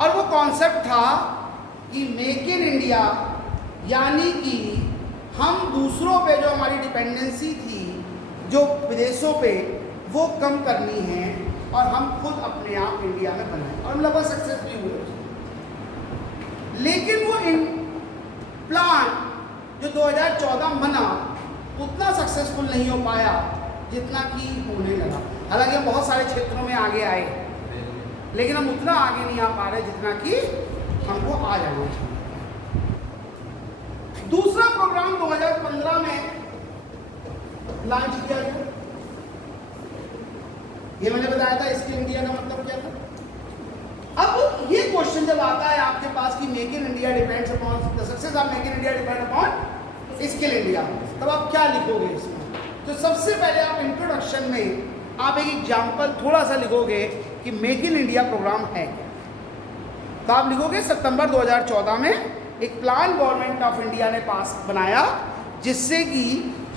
और वो कॉन्सेप्ट था कि मेक इन इंडिया, यानी कि हम दूसरों पे जो हमारी डिपेंडेंसी थी जो विदेशों पे, वो कम करनी है और हम खुद अपने आप इंडिया में बनाएं। और हम लगभग सक्सेस भी हुए उसमें। लेकिन वो प्लान जो 2014 बना उतना सक्सेसफुल नहीं हो पाया जितना कि होने लगा। हालांकि हम बहुत सारे क्षेत्रों में आगे आए, लेकिन हम उतना आगे नहीं आ पा रहे जितना कि हमको आ जाना चाहिए। दूसरा प्रोग्राम 2015 में लॉन्च किया गया। ये मैंने बताया था स्किल इंडिया का मतलब क्या था। अब ये क्वेश्चन जब आता है आपके पास कि make in India depends upon the success of make in India depend upon skill India, तब आप क्या लिखोगे इसमें? तो सबसे पहले आप इंट्रोडक्शन में आप एक एग्जाम्पल थोड़ा सा लिखोगे कि मेक इन इंडिया प्रोग्राम है क्या। तो आप लिखोगे सितंबर 2014 में एक प्लान गवर्नमेंट ऑफ इंडिया ने पास बनाया जिससे कि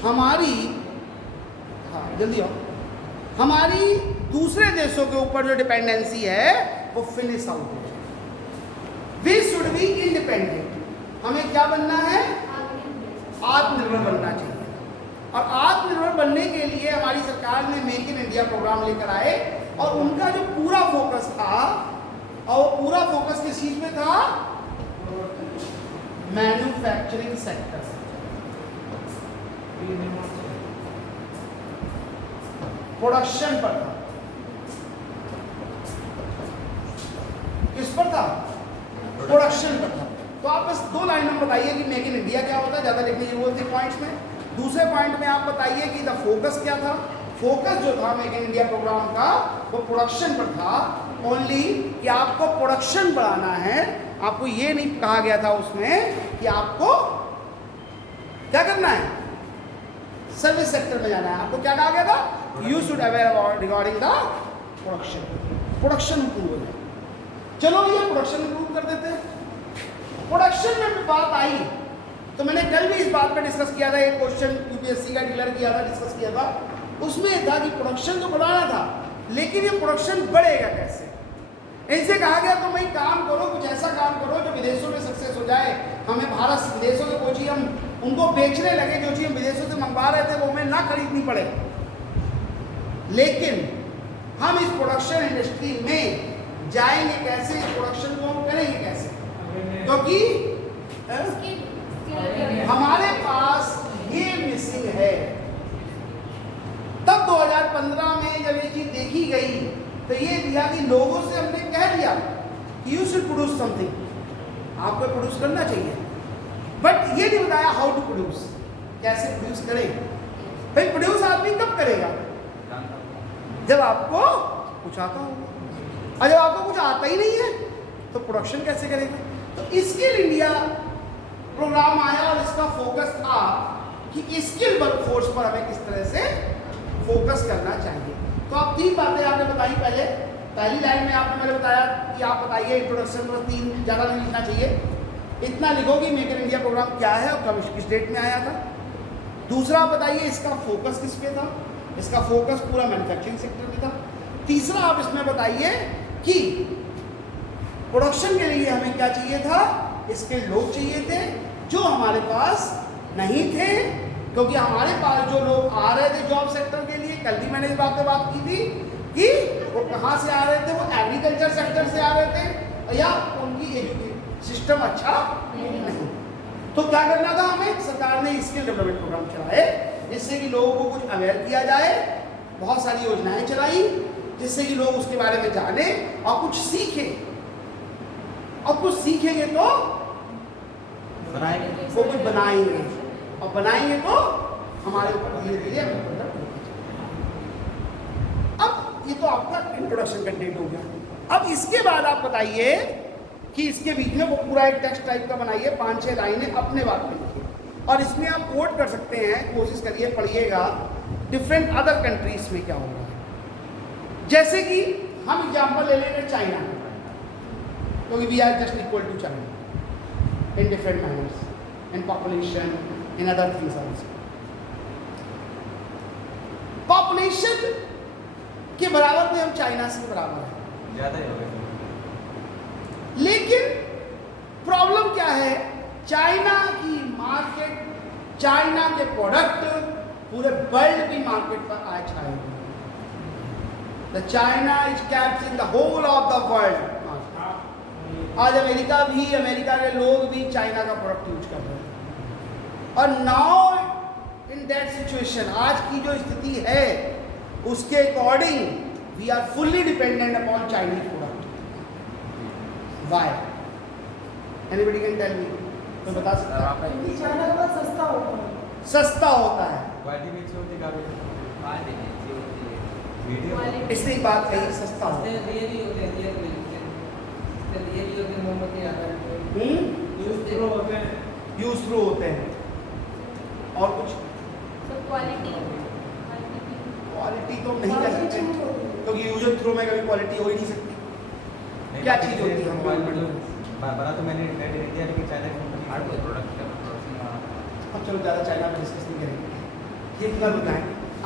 हमारी, जल्दी आओ, हमारी दूसरे देशों के ऊपर जो डिपेंडेंसी है वो फिनिश आउट हो जाए। We should be independent. हमें क्या बनना है? आत्मनिर्भर बनना चाहिए। और आत्मनिर्भर बनने के लिए हमारी सरकार ने मेक इन इंडिया प्रोग्राम लेकर आए और उनका जो पूरा फोकस था, और वो पूरा फोकस किस चीज में था? मैन्युफैक्चरिंग सेक्टर, प्रोडक्शन पर था। किस पर था? प्रोडक्शन पर था। तो आप बस 2 लाइन में बताइए कि मेक इन इंडिया क्या होता है, ज्यादा लिखने की जरूरत थी पॉइंट्स में। दूसरे पॉइंट में आप बताइए कि द फोकस क्या था। फोकस जो था मेक इन इंडिया प्रोग्राम का वो प्रोडक्शन पर था, ओनली कि आपको प्रोडक्शन बढ़ाना है। आपको ये नहीं कहा गया था उसमें कि आपको क्या करना है, सर्विस सेक्टर में जाना है। आपको क्या कहा गया था? You should aware regarding the production improve हो जाए। चलो ये प्रोडक्शन इंप्रूव कर देते हैं। प्रोडक्शन में बात आई तो मैंने कल भी इस बात पर डिस्कस किया था, एक क्वेश्चन यूपीएससी का डिक्लेयर किया था, डिस्कस किया था। उसमें था कि प्रोडक्शन तो बढ़ाना था, लेकिन ये प्रोडक्शन बढ़ेगा कैसे। इनसे कहा गया तो भाई काम करो, कुछ ऐसा काम करो जो विदेशों में सक्सेस हो जाए। हमें भारत विदेशों से कोई चीज़ हम उनको बेचने लगे, जो चीज़ हम विदेशों से मंगवा रहे थे वो हमें ना खरीदनी पड़े। लेकिन हम इस प्रोडक्शन इंडस्ट्री में जाएंगे कैसे, इस प्रोडक्शन को हम करेंगे कैसे? क्योंकि हमारे पास ये मिसिंग है। तब 2015 में जब ये चीज देखी गई तो ये दिया कि लोगों से हमने कह दिया कि यू शुड प्रोड्यूस समथिंग, आपको प्रोड्यूस करना चाहिए, बट ये नहीं बताया हाउ टू प्रोड्यूस, कैसे प्रोड्यूस करें। भाई प्रोड्यूस आदमी कब करेगा? जब आपको कुछ आता हो, और जब आपको कुछ आता ही नहीं है तो प्रोडक्शन कैसे करेगा? तो स्किल इंडिया प्रोग्राम आया और इसका फोकस था कि स्किल वर्कफोर्स पर हमें किस तरह से फोकस करना चाहिए। तो आप 3 बातें आपने बताई। पहली लाइन में आपने मैंने बताया कि आप बताइए इंट्रोडक्शन पर 3, ज़्यादा नहीं लिखना चाहिए, इतना लिखोगी मेक इन इंडिया प्रोग्राम क्या है और कब किस डेट में आया था। दूसरा आप बताइए इसका फोकस किस पे था। इसका फोकस पूरा मैन्युफैक्चरिंग सेक्टर में था। तीसरा आप इसमें बताइए कि प्रोडक्शन के लिए हमें क्या चाहिए था, इसके लोग चाहिए थे जो हमारे पास नहीं थे, क्योंकि हमारे पास जो लोग आ रहे थे जॉब सेक्टर के लिए, कल भी मैंने इस बात पे बात की थी कि वो कहाँ से आ रहे थे, वो एग्रीकल्चर सेक्टर से आ रहे थे या उनकी एजुकेशन सिस्टम अच्छा नहीं। तो क्या करना था हमें? सरकार ने स्किल डेवलपमेंट प्रोग्राम चलाए जिससे कि लोगों को कुछ अवेयर किया जाए। बहुत सारी योजनाएं चलाई जिससे कि लोग उसके बारे में जाने और कुछ सीखें, और कुछ सीखेंगे तो वो कुछ बनाएंगे, और बनाएंगे तो हमारे ऊपर धीरे धीरे। अब ये तो आपका इंट्रोडक्शन कंटेंट हो गया। अब इसके बाद आप बताइए कि इसके बीच में वो पूरा एक टेक्स्ट टाइप का बनाइए, 5-6 लाइनें अपने बात में लिखिए, और इसमें आप कोट कर सकते हैं, कोशिश करिए, पढ़िएगा डिफरेंट अदर कंट्रीज में क्या हो रहा है। जैसे कि हम एग्जाम्पल ले लेंगे चाइना, क्योंकि we are just equal to China in different manners, in population, in other things also. Population के बराबर में हम चाइना से बराबर हैं, ज़्यादा ही हो गया। है, चाइना की मार्केट, चाइना के प्रोडक्ट पूरे वर्ल्ड की मार्केट पर आज छाए हुए हैं। The China is capturing the whole of the world. आज अमेरिका के लोग भी चाइना का प्रोडक्ट यूज कर रहे हैं। और नाउ इन दैट सिचुएशन, आज की जो स्थिति है उसके according we are fully dependent upon Chinese product. Why? Anybody can tell me? तो बता सकता है? चाइना का सस्ता होता है। सस्ता होता है, इसलिए बात कही सस्ता होता है। यूज थ्रू होते हैं। और कुछ क्वालिटी तो नहीं कर सकते क्योंकि यूज थ्रू में कभी क्वालिटी हो ही नहीं सकती। क्या चीज होती है? बड़ा तो मैंने दिया, लेकिन चाइना कंपनी हार्डवेयर प्रोडक्ट है। अब चलो ज़्यादा चाइना पर डिस्कस नहीं करेंगे। ये पूरा बताएं,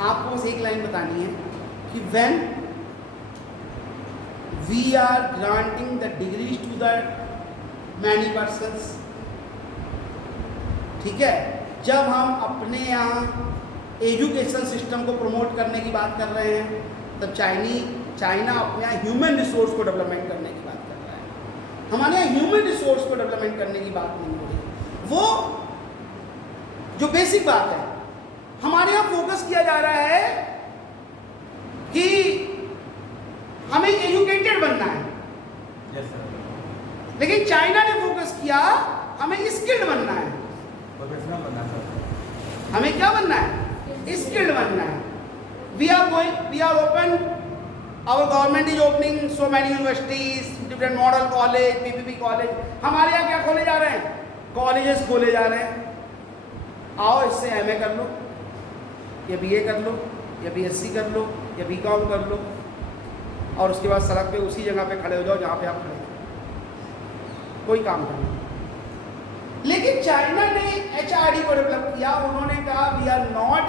आपको बस एक लाइन बतानी है कि when we are granting the degrees to the many persons, ठीक है, जब हम अपने यहाँ एजुकेशन सिस्टम को प्रमोट करने की बात कर रहे हैं तब चाइना अपने यहाँ ह्यूमन रिसोर्स को डेवलपमेंट करने की बात कर रहा है। हमारे यहाँ ह्यूमन रिसोर्स को डेवलपमेंट करने की बात नहीं हो रही। वो जो बेसिक बात है, हमारे यहाँ फोकस किया जा रहा है कि हमें एजुकेटेड बनना है। Yes sir. लेकिन चाइना ने फोकस किया हमें स्किल्ड बनना है। प्रोफेशनल बनना सर। हमें क्या बनना है? स्किल्ड बनना है। We are open, our government is opening so many universities, different model college, PPP college. हमारे यहाँ क्या खोले जा रहे हैं? कॉलेजेस खोले जा रहे हैं। आओ इससे एमए कर लो, या बीए कर लो, या बीएससी कर लो, या बीकॉम कर लो, और उसके बाद सड़क पे उसी जगह पे खड़े हो जाओ जहाँ पे आप खड़े हो, कोई काम करना। लेकिन चाइना ने एचआरडी को डेवलप किया। उन्होंने कहा we are not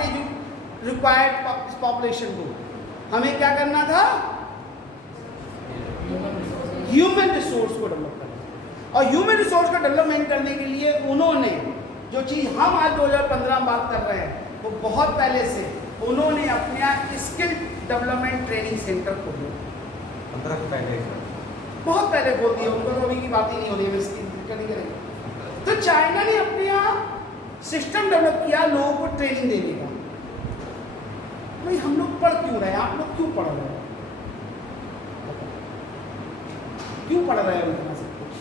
required population को, हमें क्या करना था? ह्यूमन रिसोर्स को डेवलप करना। और ह्यूमन रिसोर्स को डेवलपमेंट करने के लिए उन्होंने जो चीज़ हम आज 2015 में बात कर रहे हैं वो बहुत पहले से उन्होंने अपने यहाँ स्किल डेवलपमेंट ट्रेनिंग सेंटर खोले। 15 से पहले बहुत पहले खोल दिए, उनको तो अभी की बात ही नहीं हो रही है, इसकी क्या नहीं करेंगे। तो चाइना ने अपने यहाँ सिस्टम डेवलप किया लोगों को ट्रेनिंग देने का। भाई हम लोग पढ़ क्यों रहे हैं? आप लोग क्यों पढ़ रहे हैं? क्यों पढ़ रहे हैं उतना सब कुछ?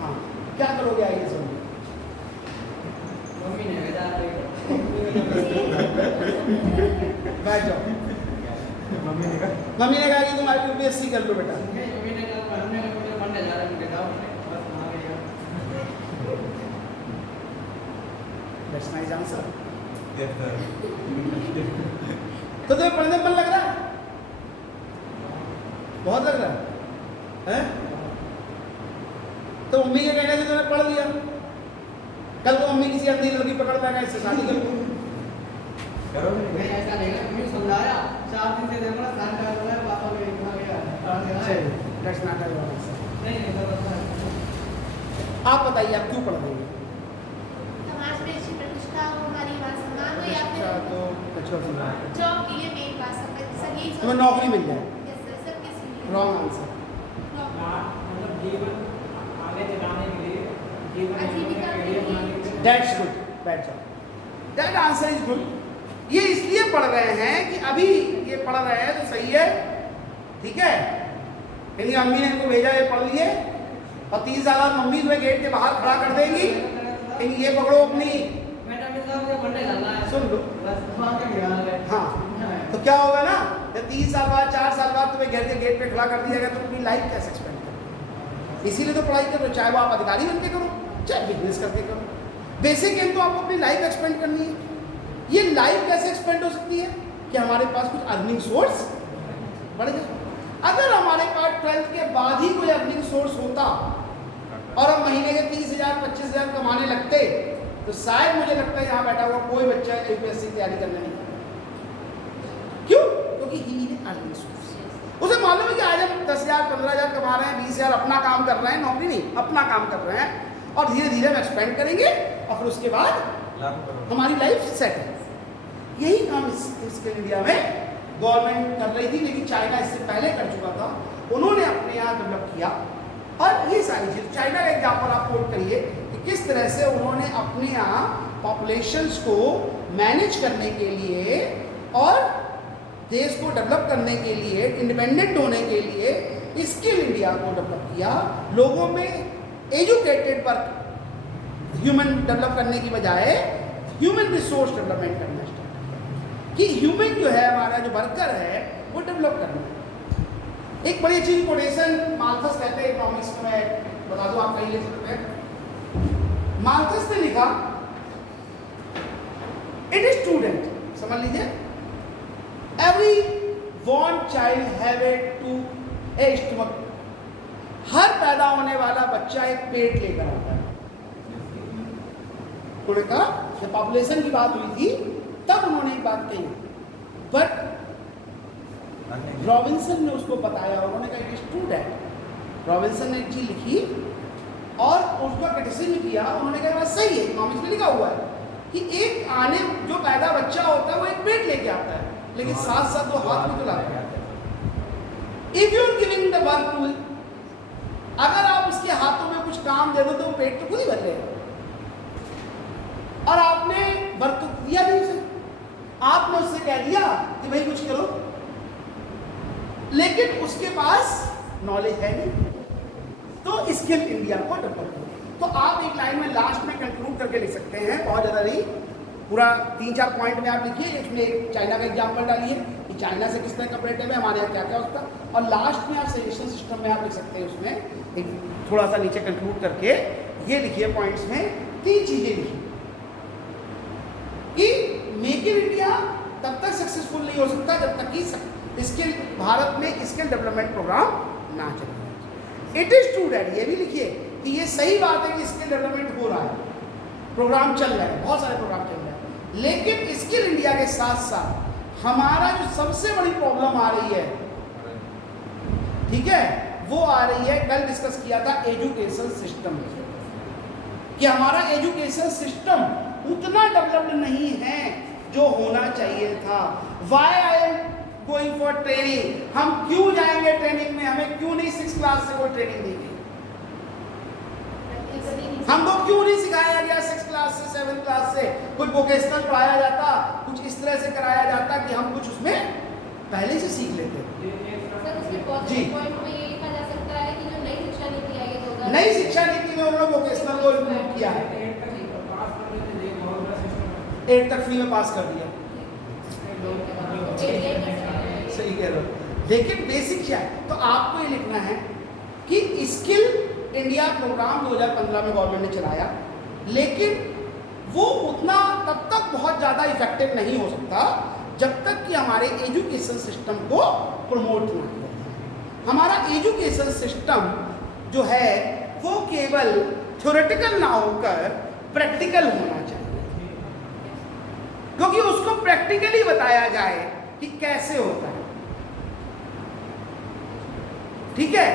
हाँ, क्या करोगे आइए समझ। मम्मी ने भेजा बैठ जाओ। मम्मी ने कहा कि तुम यूपीएससी कर लो बेटा। मम्मी ने कहा हमने मुझे पढ़ने जा रहे हैं, मुझे जाओ बस आ गया। That's nice answer. Yes sir. तो तुम्हें पढ़ने में मन लग रहा है? बहुत लग रहा है? तो मम्मी के कहने से तुमने पढ़ लिया। कल को मम्मी किसी अंधी लड़की पकड़ पाएगा, इससे शादी कर लो। करोगे मैं ऐसा नहीं ना, मम्मी समझाया 4 दिन से देखो ना, साल का हो गया, पापा को इतना गया चलिए, that's not a good answer. नहीं आप बताइए आप क्यों पढ़ रहे हैं? समाज में अच्छी प्रतिष्ठा हो, हमारी मान सम्मान हो, या अच्छा, फिर तो अच्छा सुना। जॉब के लिए मेन बात सब यही तुम्हें नौकरी मिल जाए। यस सर, सब किसी लिए रॉन्ग आंसर। मतलब जीवन आगे चलाने के लिए, जीवन आजीविका के लिए। That's good. बैठ जाओ। That answer is good. ये इसलिए पढ़ रहे हैं कि अभी ये पढ़ रहे हैं तो सही है, ठीक है। मेरी अम्मी ने इनको भेजा, ये पढ़ लिए, और 3 साल बाद मम्मी तुम्हें गेट के बाहर खड़ा कर देंगी कि ये पकड़ो अपनी। बेटा मिलता मुझे पढ़ने जाना है, सुन लो। बस वहाँ के गया है। हाँ, तो क्या होगा ना, जब 3 साल बाद 4 साल बाद तुम्हें घर के गेट पे खड़ा कर दिया गया तो अपनी लाइफ कैसे एक्सपेंड करो? इसीलिए तो पढ़ाई करो, चाहे वो आप अधिकारी बन के करो, चाहे बिजनेस करके करो। बेसिक एम तो आपको अपनी लाइफ एक्सपेंड करनी है। ये लाइफ कैसे एक्सपेंड हो सकती है कि हमारे पास कुछ अर्निंग सोर्स बढ़ जाए। अगर हमारे पास 12th के बाद ही कोई अर्निंग सोर्स होता और हम महीने के 30,000 25,000 कमाने लगते तो शायद मुझे लगता है यहाँ बैठा हुआ कोई बच्चा यूपीएससी की तैयारी करने नहीं करता। क्यों? क्योंकि ही नीडेड अर्निंग सोर्स। उसे मालूम है कि आज हम 10,000 15,000 कमा रहे हैं, 20,000 अपना काम कर रहे हैं, नौकरी नहीं, अपना काम कर रहे हैं, और धीरे धीरे हम एक्सपेंड करेंगे और फिर उसके बाद लागू करो। हमारी लाइफ सेट है। यही काम इसके इंडिया में गवर्नमेंट कर रही थी, लेकिन चाइना इससे पहले कर चुका था। उन्होंने अपने यहाँ डेवलप किया और ये सारी चीज़, चाइना का एग्जाम्पल आप कोट करिए कि किस तरह से उन्होंने अपने यहाँ पॉपुलेशंस को मैनेज करने के लिए और देश को डेवलप करने के लिए, इंडिपेंडेंट होने के लिए स्किल इंडिया को डेवलप किया। लोगों में एजुकेटेड वर्क ह्यूमन डेवलप करने की बजाय ह्यूमन रिसोर्स डेवलपमेंट करना स्टार्ट किया कि ह्यूमन जो है, हमारा जो वर्कर है वो डेवलप करना है। एक बड़ी अच्छी कोटेशन माल्थस कहते हैं इकोनॉमिक्स में, मैं बता दूं आप कहीं ले सकते हैं। माल्थस ने लिखा, इट इज स्टूडेंट, समझ लीजिए, every born child have a to a stomach. हर पैदा होने वाला बच्चा एक पेट लेकर आता है। उन्होंने कहा, जब पॉपुलेशन की बात हुई थी तब उन्होंने एक बात कही, बट रॉबिन्सन ने उसको बताया, उन्होंने कहा it is true that. Robinson ने एक चीज लिखी और उसका क्रिटिसिज्म किया। उन्होंने कहा बात सही है, इकोनॉमिक्स में लिखा हुआ है कि एक आने जो पैदा बच्चा होता है वो एक पेट लेके आता है, लेकिन साथ साथ वो हाथ भी तो लाता है। If you are giving the work to, अगर आप उसके हाथों में कुछ काम दे दो तो वो पेट तो खुद ही भर लेगा। और आपने वर्क तो दिया नहीं उसे, आपने उससे कह दिया कि भाई कुछ करो, लेकिन उसके पास नॉलेज है नहीं। तो स्किल इंडिया को डेवलप करो। तो आप एक लाइन में लास्ट में कंक्लूड करके लिख सकते हैं, बहुत ज़्यादा नहीं, पूरा 3-4 पॉइंट में आप लिखिए। इसमें एक चाइना का एग्जाम्पल डालिए कि चाइना से किस तरह कंपेरेटिव है, हमारे यहाँ क्या क्या होता है, और लास्ट में आप सजेशन सिस्टम में आप लिख सकते हैं। उसमें एक थोड़ा सा नीचे कंक्लूड करके ये लिखिए पॉइंट्स में 3 चीज़ें लिखिए कि मेक इन इंडिया तब तक सक्सेसफुल नहीं हो सकता जब तक कि स्किल, भारत में स्किल डेवलपमेंट प्रोग्राम ना चले। इट इज ट्रू दैट, ये भी लिखिए कि ये सही बात है कि स्किल डेवलपमेंट हो रहा है, प्रोग्राम चल रहा है, बहुत सारे प्रोग्राम चल रहे हैं, लेकिन स्किल इंडिया के साथ साथ हमारा जो सबसे बड़ी प्रॉब्लम आ रही है, ठीक है, वो आ रही है, कल डिस्कस किया था एजुकेशन सिस्टम, कि हमारा एजुकेशन सिस्टम उतना डेवलप्ड नहीं है जो होना चाहिए था। Why I am going for training, हम क्यों जाएंगे ट्रेनिंग में, हमें क्यों नहीं 6th क्लास से कोई ट्रेनिंग दी गई, हमको क्यों नहीं सिखाया गया 6th क्लास से 7th क्लास से, कुछ वोकेशनल पढ़ाया जाता, कुछ इस तरह से कराया जाता कि हम कुछ उसमें पहले से सीख लेते। सर, उसके पॉजिटिव पॉइंट में ये लिखा जा सकता है कि जो नई शिक्षा नीति आई है 2000, नई शिक्षा नीति में उन्होंने वोकेशनल को इंक्लूड किया है, 8 तक फ्री में पास कर दिया। सही कह रहे हो, लेकिन बेसिक क्या है, तो आपको ये लिखना है कि स्किल इंडिया प्रोग्राम 2015 में गवर्नमेंट ने चलाया, लेकिन वो उतना तब तक बहुत ज़्यादा इफेक्टिव नहीं हो सकता जब तक कि हमारे एजुकेशन सिस्टम को प्रमोट ना किया। हमारा एजुकेशन सिस्टम जो है वो केवल थ्योरेटिकल ना होकर प्रैक्टिकल होना चाहिए, क्योंकि उसको प्रैक्टिकली बताया जाए कि कैसे होता है। ठीक है,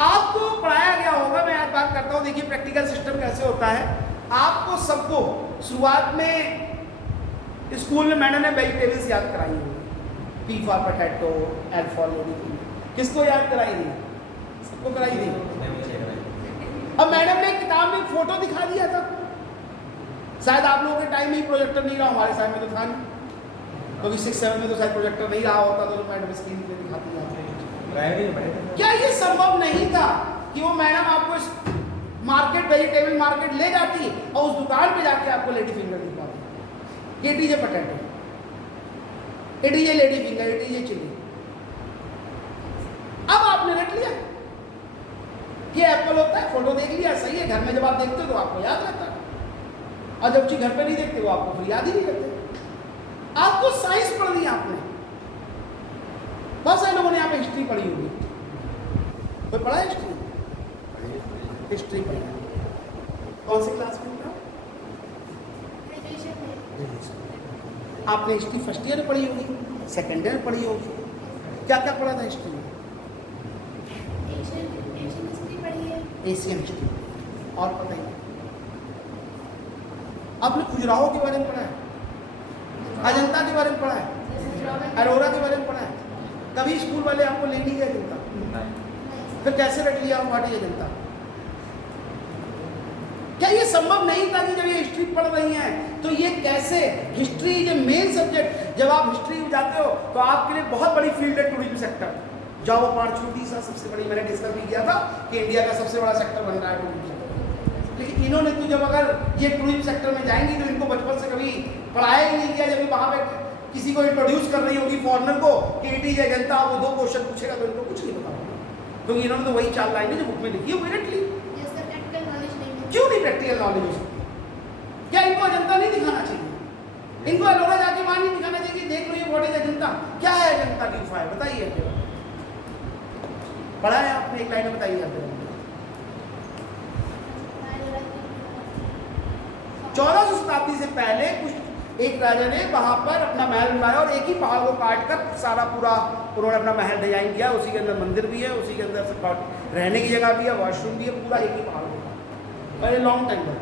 आपको पढ़ाया गया होगा, मैं आज बात करता हूं, देखिए प्रैक्टिकल सिस्टम कैसे होता है। आपको सबको शुरुआत में स्कूल में मैडम ने वेजिटेबल्स याद कराई होगी, P for potato, L for lady, किसको याद कराई थी, सबको कराई थी। अब मैडम ने किताब में फोटो दिखा दिया था, शायद आप लोगों के टाइम में ही प्रोजेक्टर नहीं रहा, हमारे टाइम में तो था नहीं, क्योंकि 6-7 में तो शायद प्रोजेक्टर नहीं रहा होता, तो मैडम स्क्रीन पे दिखाती है। क्या ये संभव नहीं था कि वो मैडम आपको मार्केट, वेजिटेबल मार्केट ले जाती और उस दुकान पे जाके आपको लेडी फिंगर दिखाती, it is a potato, it is a lady finger, it is a chilli. अब आपने रट लिया कि एप्पल होता है, फोटो देख लिया, सही है, घर में जब आप देखते हो तो आपको याद रहता है, और जब चीज घर पे नहीं देखते हो आपको फिर याद ही नहीं रहते। आपको साइंस पढ़ दी आपने, बहुत सारे लोगों ने यहाँ पे हिस्ट्री पढ़ी होगी, कोई पढ़ा हिस्ट्री? हिस्ट्री पढ़ी, कौन सी क्लास में पढ़ा? आपने हिस्ट्री फर्स्ट ईयर में पढ़ी होगी, सेकेंड ईयर में पढ़ी होगी, क्या क्या पढ़ा था हिस्ट्री में? एशियन हिस्ट्री पढ़ी है, एशियन हिस्ट्री। और पता ही नहीं। आपने खजुराहो के बारे में पढ़ा है, अजंता के बारे में पढ़ा है, अरोरा के बारे में पढ़ा है? कभी स्कूल वाले आपको ले नहीं गए अजंता? फिर कैसे रख लिया व्हाट इज अजंता? क्या ये संभव नहीं था कि जब ये हिस्ट्री पढ़ रही हैं तो ये कैसे हिस्ट्री जो मेन सब्जेक्ट, जब आप हिस्ट्री में जाते हो तो आपके लिए बहुत बड़ी फील्ड है टूरिज्म सेक्टर। जॉब अपॉर्चुनिटी सबसे बड़ी, मैंने डिस्कस भी किया था कि इंडिया का सबसे बड़ा सेक्टर बन रहा है टूरिज्म सेक्टर। लेकिन इन्होंने तो जब अगर ये टूरिज्म सेक्टर में जाएंगी तो इनको बचपन से कभी पढ़ाया ही नहीं किया। जब वहाँ पे किसी को इंट्रोड्यूस कर रही होगी फॉरनर को कि इट इज अजंता, वो 2 क्वेश्चन पूछेगा तो इनको कुछ नहीं पता होगा, क्योंकि इन्होंने तो वही 4 लाइनें जो बुक में लिखी है डायरेक्टली। क्यों नहीं प्रैक्टिकल नॉलेज हो सकती? क्या इनको अजंता नहीं दिखाना चाहिए? इनको अलोरा जाके वहां नहीं दिखाना चाहिए कि देख लो ये व्हाट इज अजंता, क्या है अजंता की गुफा है, बताइए। पढ़ा है आपने? एक लाइन में बताइए आप। 1400 शताब्दी से पहले कुछ एक राजा ने वहां पर अपना महल बनाया और एक ही पहाड़ को काट कर सारा पूरा उन्होंने अपना महल डिजाइन किया। उसी के अंदर मंदिर भी है, उसी के अंदर रहने की जगह भी है, वॉशरूम भी है, पूरा एक ही पहाड़ को पहले लॉन्ग टाइम में।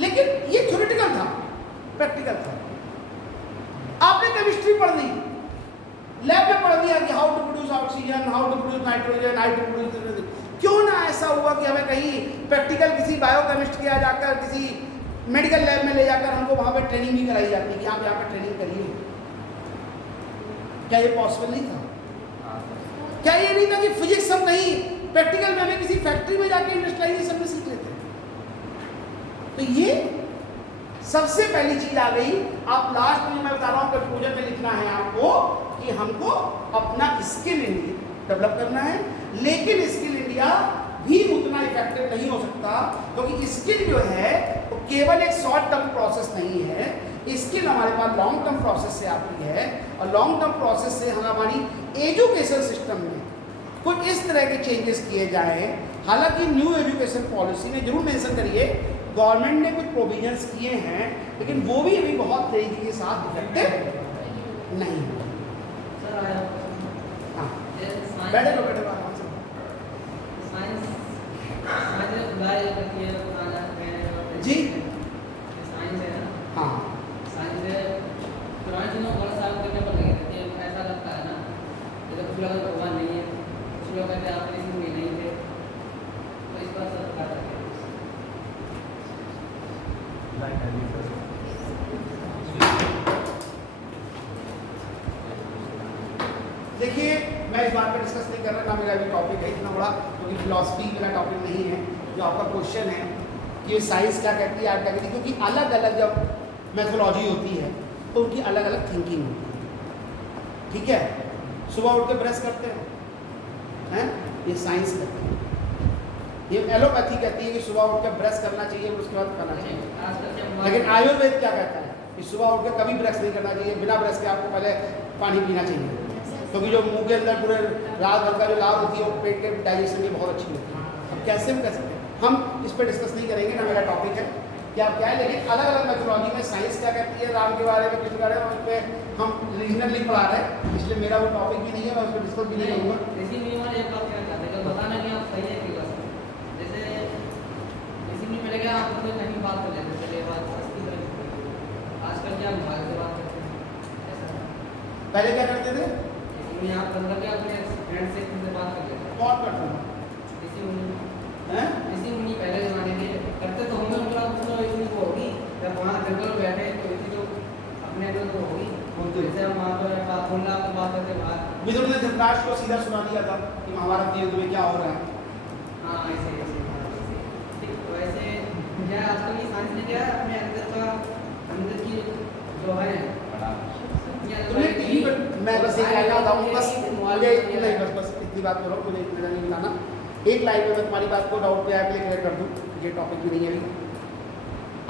लेकिन ये थ्योरेटिकल था, प्रैक्टिकल था। आपने केमिस्ट्री पढ़ ली, लैब में पढ़ दिया कि how to produce oxygen, how to produce nitrogen, how to produce. क्यों ना ऐसा हुआ कि हमें कहीं प्रैक्टिकल किसी बायोकेमिस्ट के यहाँ जाकर, किसी मेडिकल लैब में ले जाकर हमको वहां पर ट्रेनिंग भी कराई जाती है कि आप यहाँ पर ट्रेनिंग करिए। क्या ये पॉसिबल नहीं था? क्या ये नहीं था कि फिजिक्स हम कहीं प्रैक्टिकल में हमें किसी फैक्ट्री में जाकर इंडस्ट्रियलाइजेशन में सीख लेते हैं? तो ये सबसे पहली चीज आ गई। आप लास्ट में मैं बता रहा हूं कंक्लूजन में लिखना है आपको कि हमको अपना स्किल इंडिया डेवलप करना है, लेकिन स्किल इंडिया भी उतना इफेक्टिव नहीं हो सकता, क्योंकि स्किल जो है वो केवल एक शॉर्ट टर्म प्रोसेस नहीं है। स्किल हमारे पास लॉन्ग टर्म प्रोसेस से आती है, और लॉन्ग टर्म प्रोसेस से हमारी एजुकेशन सिस्टम में कुछ इस तरह के चेंजेस किए जाएं। हालांकि न्यू एजुकेशन पॉलिसी में जरूर मेंशन करिए गवर्नमेंट ने कुछ प्रोविजंस किए हैं, लेकिन वो भी अभी बहुत तेजी के साथ इफेक्टिव नहीं है। हाँ बैठे लो, बैठे लो। जी साइंस है ना, हाँ साइंस है पुराने दिनों बहुत साल करने पर लगे थे। ऐसा लगता है ना जैसे कुछ लोग भगवान नहीं है, कुछ लोग कहते हैं आप किसी में नहीं थे, तो इस बात सब बात है। देखिए मैं इस बात पर डिस्कस नहीं कर रहा, ना मेरा अभी टॉपिक है इतना बड़ा, क्योंकि फिलॉसफी मेरा टॉपिक नहीं है। जो आपका क्वेश्चन है कि साइंस क्या कहती है, आर्ट क्या कहती है, क्योंकि अलग अलग जब मैथोलॉजी होती है तो उनकी अलग अलग थिंकिंग होती है। ठीक है, सुबह उठ के ब्रश करते हैं, ये साइंस कहती है। ये एलोपैथी कहती है कि सुबह उठ के ब्रश करना चाहिए और उसके बाद खाना चाहिए। लेकिन आयुर्वेद क्या कहता है कि सुबह उठ के कभी ब्रश नहीं करना चाहिए, बिना ब्रश के आपको पहले पानी पीना चाहिए, क्योंकि जो मुंह के अंदर पूरे लाल रंग का जो लाभ होती है वो पेट के डाइजेशन में बहुत अच्छी होती है। अब कैसे हम कर सकते हैं, हम इस पर डिस्कस नहीं करेंगे, ना मेरा टॉपिक है कि आप क्या है। लेकिन अलग अलग मैथोलॉजी में साइंस क्या कहती है, राम के बारे में, कृष्ण के बारे में, उस पर हम रीजनली पढ़ा रहे हैं, इसलिए मेरा वो टॉपिक भी नहीं है, मैं उस पर डिस्कस भी नहीं करूँगा। इसी में एक बात कहना चाहते हैं, बताना कि आप सही है कि गलत। जैसे इसी में पहले क्या आप लोग कहीं बात कर लेते, चलिए बात सस्ती तरह, आजकल क्या भाग से बात करते हैं, ऐसा पहले क्या करते थे, इसमें आप बंदा के अपने फ्रेंड से किसी से बात कर लेते हैं, कौन करते हैं, इसी मुनि पहले जमाने के करते तो होंगे, उनका कुछ तो इतनी वो होगी जब वहाँ जंगल में बैठे तो इतनी जो अपने तो होगी, जैसे हम वहाँ पर बोलना बात करते बाहर। विदुर ने धृतराष्ट्र को सीधा सुना दिया था कि महाभारत युद्ध में क्या हो रहा है। हाँ ऐसे तो ऐसे क्या आजकल की साइंस ने क्या अपने अंदर की जो है तुमने टीवी पर, मैं बस एक लाइन बताऊँ, बस मुझे नहीं, बस इतनी बात करो, मुझे इतना नहीं बताना। एक लाइन में मैं तुम्हारी बात को डाउट पे आके क्लियर कर दूँ, ये टॉपिक भी नहीं है अभी।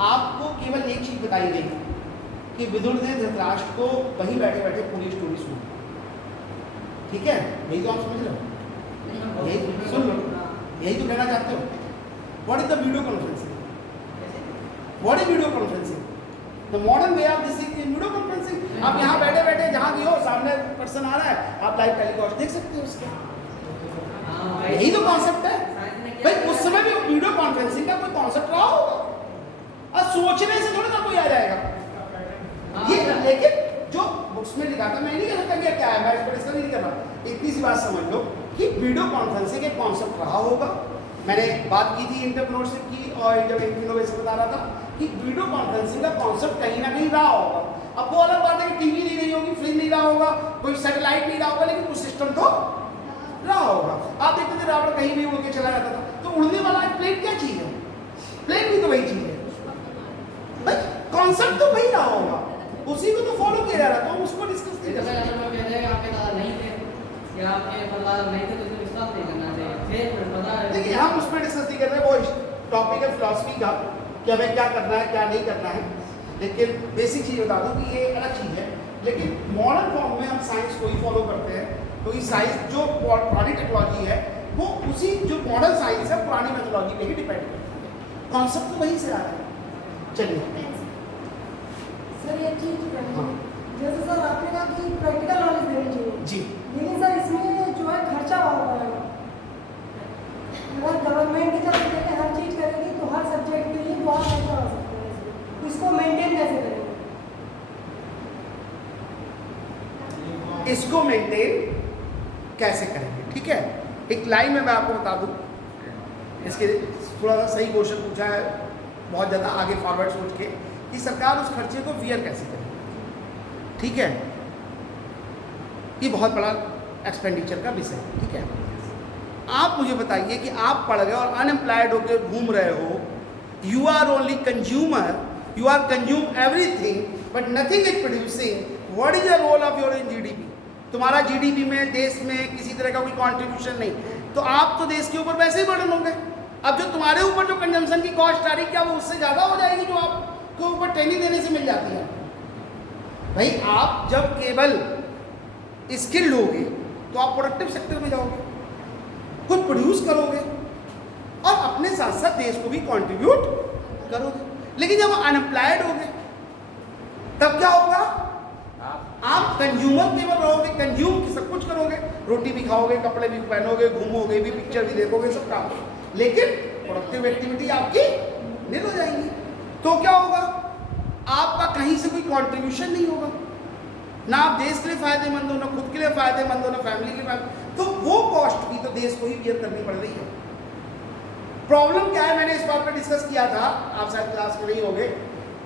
आपको केवल एक चीज़ बताई गई कि विदुर ने धृतराष्ट्र को वहीं बैठे बैठे पूरी स्टोरी सुनी। ठीक है, यही तो आप समझ रहे हो, यही सुन लो, यही तो कहना चाहते हो। What is the video conferencing? What is video conferencing? The modern way of this is video conferencing. आप यहाँ बैठे बैठे जहाँ भी हो, सामने पर्सन आ रहा है, आप लाइव टेलीकास्ट देख सकते हो उसके। यही तो कॉन्सेप्ट है भाई। उस समय भी वीडियो कॉन्फ्रेंसिंग का कोई कॉन्सेप्ट रहा होगा, और सोचने से थोड़ा ना कोई आ जाएगा ये। लेकिन जो बुक्स में लिखा था, मैं नहीं कह सकता कि क्या है, मैं इस पर डिस्कस नहीं कर रहा। इतनी सी बात समझ लो कि वीडियो कॉन्फ्रेंसिंग एक कॉन्सेप्ट रहा होगा। मैंने बात की थी एंटरप्रेन्योरशिप की, और जब इनोवेशन बता रहा था कि वीडियो कॉन्फ्रेंसिंग का कॉन्सेप्ट कहीं ना कहीं रहा होगा। अब वो अलग बात है कि टीवी नहीं रही होगी, फिल्म नहीं रहा होगा, कोई सैटेलाइट नहीं रहा होगा, लेकिन कुछ सिस्टम तो रहा होगा। आप देखते थे रावण कहीं भी उड़ के चला जाता था, तो उड़ने वाला प्लेन क्या चीज है? प्लेन भी तो वही चीज है भाई, कॉन्सेप्ट तो वही रहा होगा, उसी को तो फॉलो किया जा रहा था, उसको डिस्कस नहीं कर सकते। आपके दादा नहीं थे या आपके दादा नहीं थे तो इसमें विश्वास नहीं करना चाहिए, फिर पता है। देखिए हम उस पर डिस्कस नहीं कर रहे, वो टॉपिक है फिलॉसफी का कि हमें क्या करना है क्या नहीं करना है। लेकिन बेसिक चीज़ बता दूं कि ये अलग चीज़ है, लेकिन मॉडर्न फॉर्म में हम साइंस को ही फॉलो करते हैं, क्योंकि साइंस जो पुरानी टेक्नोलॉजी है वो उसी जो मॉडर्न साइंस है पुरानी मेथोलॉजी पे ही डिपेंड करती है, कॉन्सेप्ट तो वहीं से आ रहा है। चलिए सर ये चीज जैसे सर आपने कहा कि प्रैक्टिकल नॉलेज देनी चाहिए जी, लेकिन सर इसमें जो है खर्चा बहुत है। अगर गवर्नमेंट की तरफ से हर चीज करेगी तो हर सब्जेक्ट के लिए बहुत खर्चा हो सकता है, इसको मेंटेन कैसे करेंगे? इसको मेंटेन कैसे करेंगे? ठीक है, एक लाइन में मैं आपको बता दूं, इसके थोड़ा सा सही क्वेश्चन पूछा है, बहुत ज़्यादा आगे फॉरवर्ड सोच के, कि सरकार उस खर्चे को वियर कैसे करेगी। ठीक है, ये बहुत बड़ा एक्सपेंडिचर का विषय है। ठीक है, आप मुझे बताइए कि आप पढ़ गए और अनएम्प्लॉयड होकर घूम रहे हो, you are only consumer, you are consume everything but nothing is producing, what is the role of your in GDP? तुम्हारा जीडीपी में देश में किसी तरह का कोई कंट्रीब्यूशन नहीं, तो आप तो देश के ऊपर वैसे ही बर्डन होंगे। अब जो तुम्हारे ऊपर जो कंजम्पशन की कॉस्ट आ रही, क्या वो उससे ज़्यादा हो जाएगी जो आपको ऊपर ट्रेनिंग देने से मिल जाती है? भाई आप जब केवल स्किल्ड होगे तो आप प्रोडक्टिव सेक्टर में जाओगे, खुद प्रोड्यूस करोगे और अपने साथ साथ देश को भी कंट्रीब्यूट करोगे। लेकिन जब अनएम्प्लॉयड होगे तब क्या होगा? आप कंज्यूमर केवल रहोगे, कंज्यूम सब कुछ करोगे, रोटी भी खाओगे, कपड़े भी पहनोगे, घूमोगे भी, पिक्चर भी देखोगे, सब काम, लेकिन प्रोडक्टिव एक्टिविटी आपकी निल हो जाएगी। तो क्या होगा? आपका कहीं से कोई कंट्रीब्यूशन नहीं होगा, ना आप देश के लिए फायदेमंद हो, ना खुद के लिए फायदेमंद हो, ना फैमिली के लिए, तो वो कॉस्ट भी तो देश को ही बियर करनी पड़ रही है। प्रॉब्लम क्या है, मैंने इस बात पर डिस्कस किया था, आप शायद क्लास में नहीं होंगे,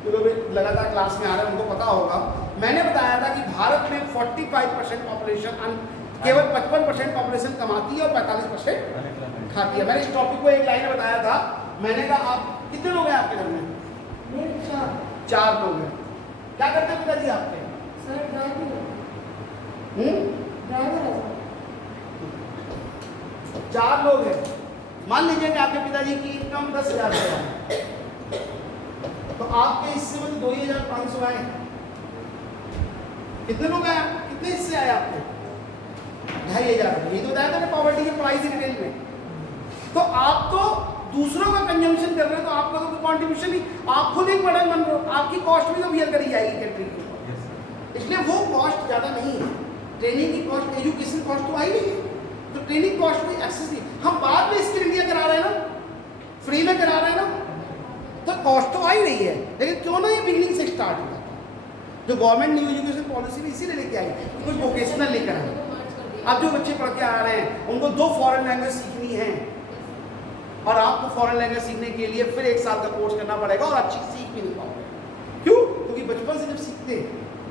जो लोग लगातार क्लास में आ रहे हैं उनको पता होगा। मैंने बताया था कि भारत में 45% पॉपुलेशन, केवल 55% पॉपुलेशन कमाती है और 45% खाती है। मैंने इस टॉपिक को एक लाइन में बताया था, मैंने कहा आप कितने लोग हैं आपके घर में? मेरे 4 लोग हैं। क्या करते हैं पिताजी आपके? सर ड्राइवर है सर। 4 लोग हैं। मान लीजिए कि आपके पिताजी की इनकम 10,000 है, तो आपके हिस्से में 2,500 आए। कितने लोग आए? कितने हिस्से आए आपके? 2,500। ये तो बताया था पॉवर्टी की प्राइस डिटेल में। तो आप तो दूसरों का कंजम्पशन कर रहे हो, तो आपका तो कोई कॉन्ट्रीब्यूशन नहीं, आप खुद एक बर्डन बन रहे हो, आपकी कॉस्ट भी तो बियर करी जाएगी कंट्री की। इसलिए वो कॉस्ट ज़्यादा नहीं है, ट्रेनिंग की कॉस्ट, एजुकेशन कॉस्ट तो आई नहीं है, तो ट्रेनिंग कॉस्ट भी एक्सेस नहीं। हम बाद में स्किल इंडिया करा रहे हैं ना, फ्री में करा रहे हैं ना, तो कॉस्ट तो आ ही रही है, लेकिन क्यों ना ये बिगिनिंग से स्टार्ट हो जाता है। जो गवर्नमेंट न्यू एजुकेशन पॉलिसी भी इसीलिए लेके आई है, कुछ वोकेशनल लेकर आए। अब जो बच्चे पढ़ के आ रहे हैं उनको 2 फॉरेन लैंग्वेज सीखनी है, और आपको फॉरेन लैंग्वेज सीखने के लिए फिर 1 साल का कोर्स करना पड़ेगा, और अच्छी सीख भी नहीं पाओगे। क्यों? क्योंकि बचपन से जब सीखते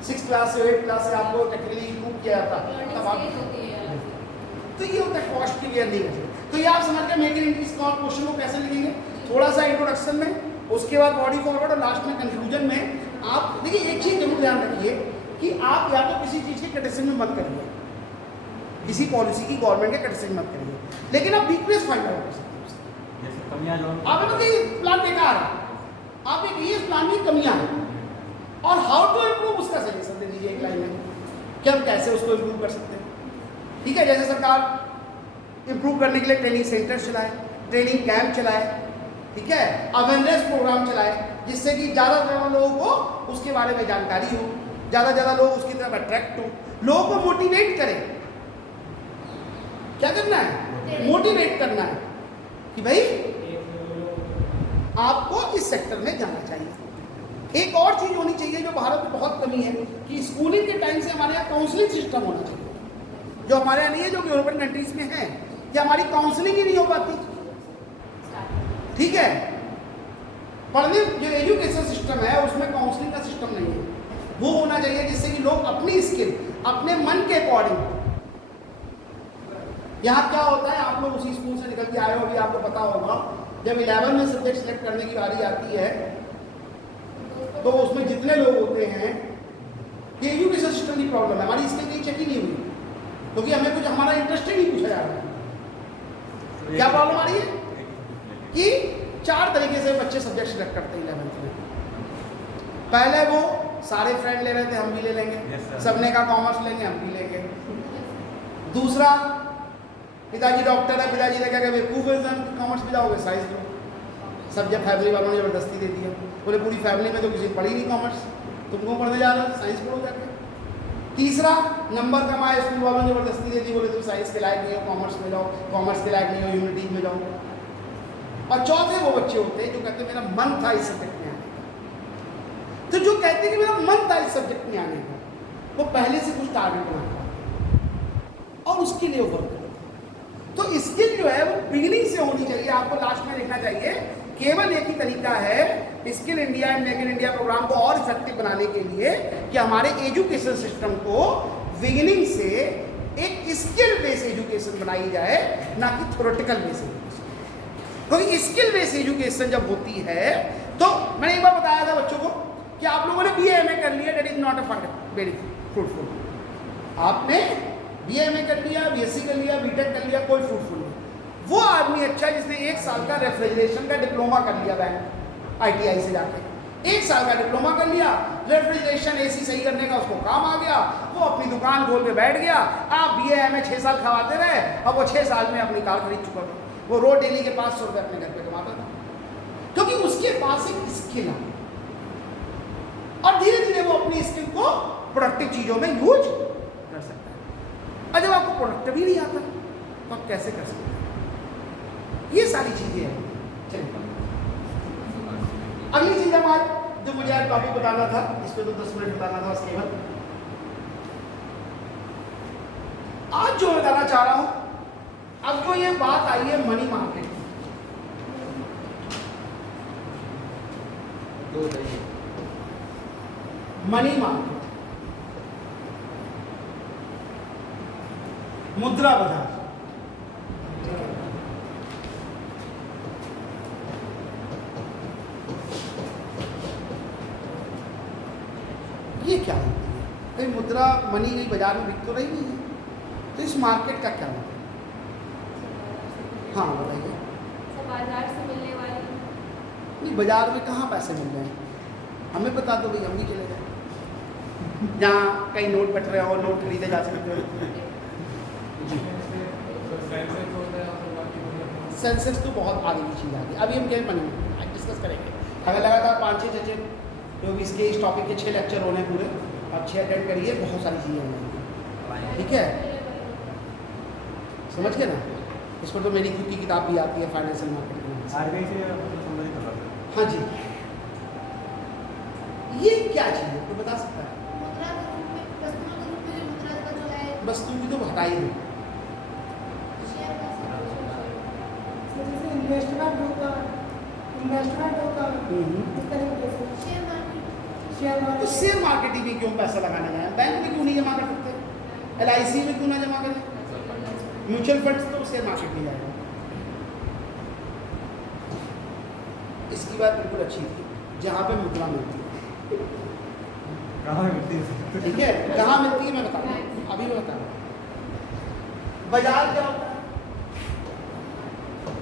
6 क्लास से 8 क्लास से आपको टेक्निकली इम्प्रूव किया जाता है, तब आप, तो ये होता है कॉस्ट की बियर नहीं कर सकते। तो ये आप समझ के मेक इन इंग्लिश क्वेश्चन को कैसे लिखेंगे, थोड़ा सा इंट्रोडक्शन में, उसके बाद बॉडी फॉरवर्ड और लास्ट में कंक्लूजन में। आप देखिए एक चीज जरूर ध्यान रखिए कि आप या तो किसी चीज़ की क्रिटिसिज्म मत करिए, किसी पॉलिसी की, गवर्नमेंट के क्रिटिसिज्म मत करिए, लेकिन आप वीकनेस फाइंड आउट कर सकते हैं। आप तो ये प्लान बेकार है, आप एक ये प्लान की कमियां हैं, और हाउ टू इम्प्रूव उसका सजेशन दे दीजिए एक लाइन में कि हम कैसे उसको इम्प्रूव कर सकते हैं। ठीक है, जैसे सरकार इम्प्रूव करने के लिए ट्रेनिंग सेंटर चलाए, ट्रेनिंग कैंप चलाए, ठीक है, अवेयरनेस प्रोग्राम चलाए, जिससे कि ज़्यादा से ज़्यादा लोगों को उसके बारे में जानकारी हो, ज़्यादा से ज़्यादा लोग उसकी तरफ अट्रैक्ट हो, लोगों को मोटिवेट करें। क्या करना है? मोटिवेट करना है कि भाई आपको इस सेक्टर में जाना चाहिए। एक और चीज़ होनी चाहिए जो भारत में बहुत कमी है कि स्कूलिंग के टाइम से हमारे यहाँ काउंसलिंग सिस्टम होना चाहिए, जो हमारे यहाँ नहीं है, जो यूरोपियन कंट्रीज में है, कि हमारी काउंसलिंग ही नहीं हो पाती। ठीक है, पढ़ने जो एजुकेशन सिस्टम है उसमें काउंसलिंग का सिस्टम नहीं है, वो होना चाहिए जिससे कि लोग अपनी स्किल अपने मन के अकॉर्डिंग। यहाँ क्या होता है, आप लोग उसी स्कूल से निकल के आए हो, अभी आपको पता होगा जब 11 में सब्जेक्ट सेलेक्ट करने की बारी आती है तो उसमें जितने लोग होते हैं, ये एजुकेशन सिस्टम की प्रॉब्लम है, हमारी स्किल कहीं चेक ही नहीं हुई क्योंकि हमें कुछ हमारा इंटरेस्ट ही नहीं पूछा जा रहा। क्या प्रॉब्लम आ रही है कि 4 तरीके से बच्चे सब्जेक्ट सेलेक्ट करते हैं 11th में। पहले वो सारे फ्रेंड ले रहे थे, हम भी ले लेंगे, सबने का कॉमर्स लेंगे, हम भी लेंगे। दूसरा, पिताजी डॉक्टर है, पिताजी ने क्या कहा बेवकूफ़ है, कॉमर्स में जाओगे साइंस लो। सब जब फैमिली वालों ने ज़बरदस्ती दे दिया, बोले पूरी फैमिली में तो किसी पढ़ी नहीं कॉमर्स, तुम क्यों पढ़ने जा रहे हो, साइंस पढ़ो जाके। तीसरा, नंबर कमाए, स्कूल वालों ने ज़बरदस्ती दे दी, बोले तुम साइंस के लायक नहीं हो, कॉमर्स में जाओ, कॉमर्स के लायक नहीं हो, ह्यूमैनिटीज में जाओ। और चौथे वो बच्चे होते हैं जो कहते हैं मेरा मन था इस सब्जेक्ट में आने का। तो जो कहते हैं कि मेरा मन था इस सब्जेक्ट में आने का, वो पहले से कुछ टारगेट बनाता और उसके लिए वर्क करता। तो स्किल जो है वो बिगिनिंग से होनी चाहिए। आपको लास्ट में देखना चाहिए, केवल एक ही तरीका है skill India and make in India programme को और इफेक्टिव बनाने के लिए कि हमारे एजुकेशन सिस्टम को बिगिनिंग से एक स्किल बेस्ड एजुकेशन बनाई जाए, ना कि थ्योरेटिकल बेस्ड एजुकेशन। क्योंकि स्किल बेस्ड एजुकेशन जब होती है तो मैंने एक बार बताया था बच्चों को कि आप लोगों ने BA कर लिया, that is not a very fruitful. आपने BA कर लिया, BSc कर लिया, B.Tech कर लिया, कोई फ्रूटफुल नहीं। वो आदमी अच्छा जिसने 1 साल का रेफ्रिजरेशन का डिप्लोमा कर लिया बैंक ITI से जाके, 1 साल का डिप्लोमा कर लिया, रेफ्रिजरेशन AC सही करने का उसको काम आ गया, वो अपनी दुकान खोल के बैठ गया। आप BA 6 साल खवाते रहे, अब वो 6 साल में अपनी कार खरीद चुका था। वो रोज डेली के 500 रुपये अपने घर पे कमाता था क्योंकि उसके पास एक स्किल है और धीरे धीरे वो अपनी स्किल को प्रोडक्टिव चीजों में यूज कर सकता है। और जब आपको प्रोडक्टिव ही नहीं आता तो आप कैसे कर सकते हैं? ये सारी चीजें हैं। चलिए अगली चीज हमारे जो मुझे आज टॉपिक बताना था, इस पे तो 10 मिनट बताना था बस केवल। आज जो बताना चाह रहा हूं, अब जो ये बात आई है मनी मार्केट, मनी मार्केट, मुद्रा बाजार, ये क्या होती है? भाई मुद्रा मनी कहीं बाजार में बिक तो रही नहीं है, तो इस मार्केट का क्या मतलब? हाँ बताइए। बाजार से मिलने वाली नहीं, बाजार में कहाँ पैसे मिल रहे हैं हमें बता दो भाई, हम भी चले जाए जहाँ कई नोट बट रहे हो, नोट खरीदे जा सकते हो। जी सेंसेक्स तो बहुत आगे की चीज़ आ गई, अभी हम क्या मनी आज डिस्कस करेंगे। अगर लगातार 5-6 जो भी इसके इस टॉपिक के 6 लेक्चर होने पूरे, आप 6 अटेंड करिए, बहुत सारी चीज़ें होंगी। ठीक है, समझ गए ना? इस पर तो मेरी खुद की किताब भी आती है, फाइनेंशियल मार्केट। हाँ जी, ये क्या चीज़ है तो बता सकता है? मुद्रा के रूप में, वस्तुओं के रूप में जो मुद्रा का जो है वस्तु की तो हटाई है, शेयर का जैसे इन्वेस्टमेंट होता है, इस तरीके से शेयर मार्केट शेयर तो मार्केट। शेयर मार्केट में क्यों पैसा लगाने जाए? बैंक में क्यों नहीं जमा कर सकते? LIC में क्यों ना जमा करें? म्यूचुअल फंड्स तो शेयर मार्केट में जाएगा। इसकी बात बिल्कुल अच्छी थी, जहाँ पे मुद्रा मिलती है। कहाँ मिलती है? ठीक है, कहाँ मिलती है मैं बता रहा हूँ, अभी मैं बता रहा हूँ। बाजार क्या होता है?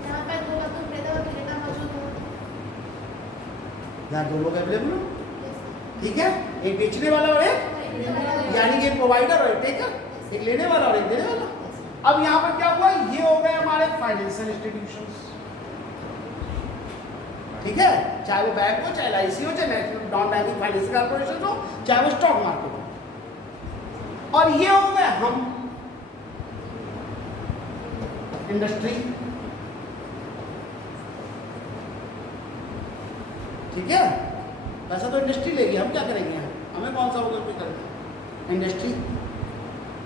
यहाँ पे दो वस्तु खरीदा और विक्रेता मौजूद हो। यहाँ 2 लोग अवेलेबल हो, ठीक है, एक बेचने वाला और एक, यानी एक प्रोवाइडर और एक टेकर, एक लेने वाला और एक देने वाला। अब यहाँ पर क्या हुआ, ये हो गए हमारे फाइनेंशियल इंस्टीट्यूशंस। ठीक है, चाहे वो बैंक हो, चाहे LIC हो, चाहे national non banking financial corporation हो, चाहे वो स्टॉक मार्केट हो। और ये हो गए हम, इंडस्ट्री, ठीक है, पैसा तो इंडस्ट्री लेगी, हम क्या करेंगे यहाँ, हमें कौन सा वो कुछ करना, इंडस्ट्री।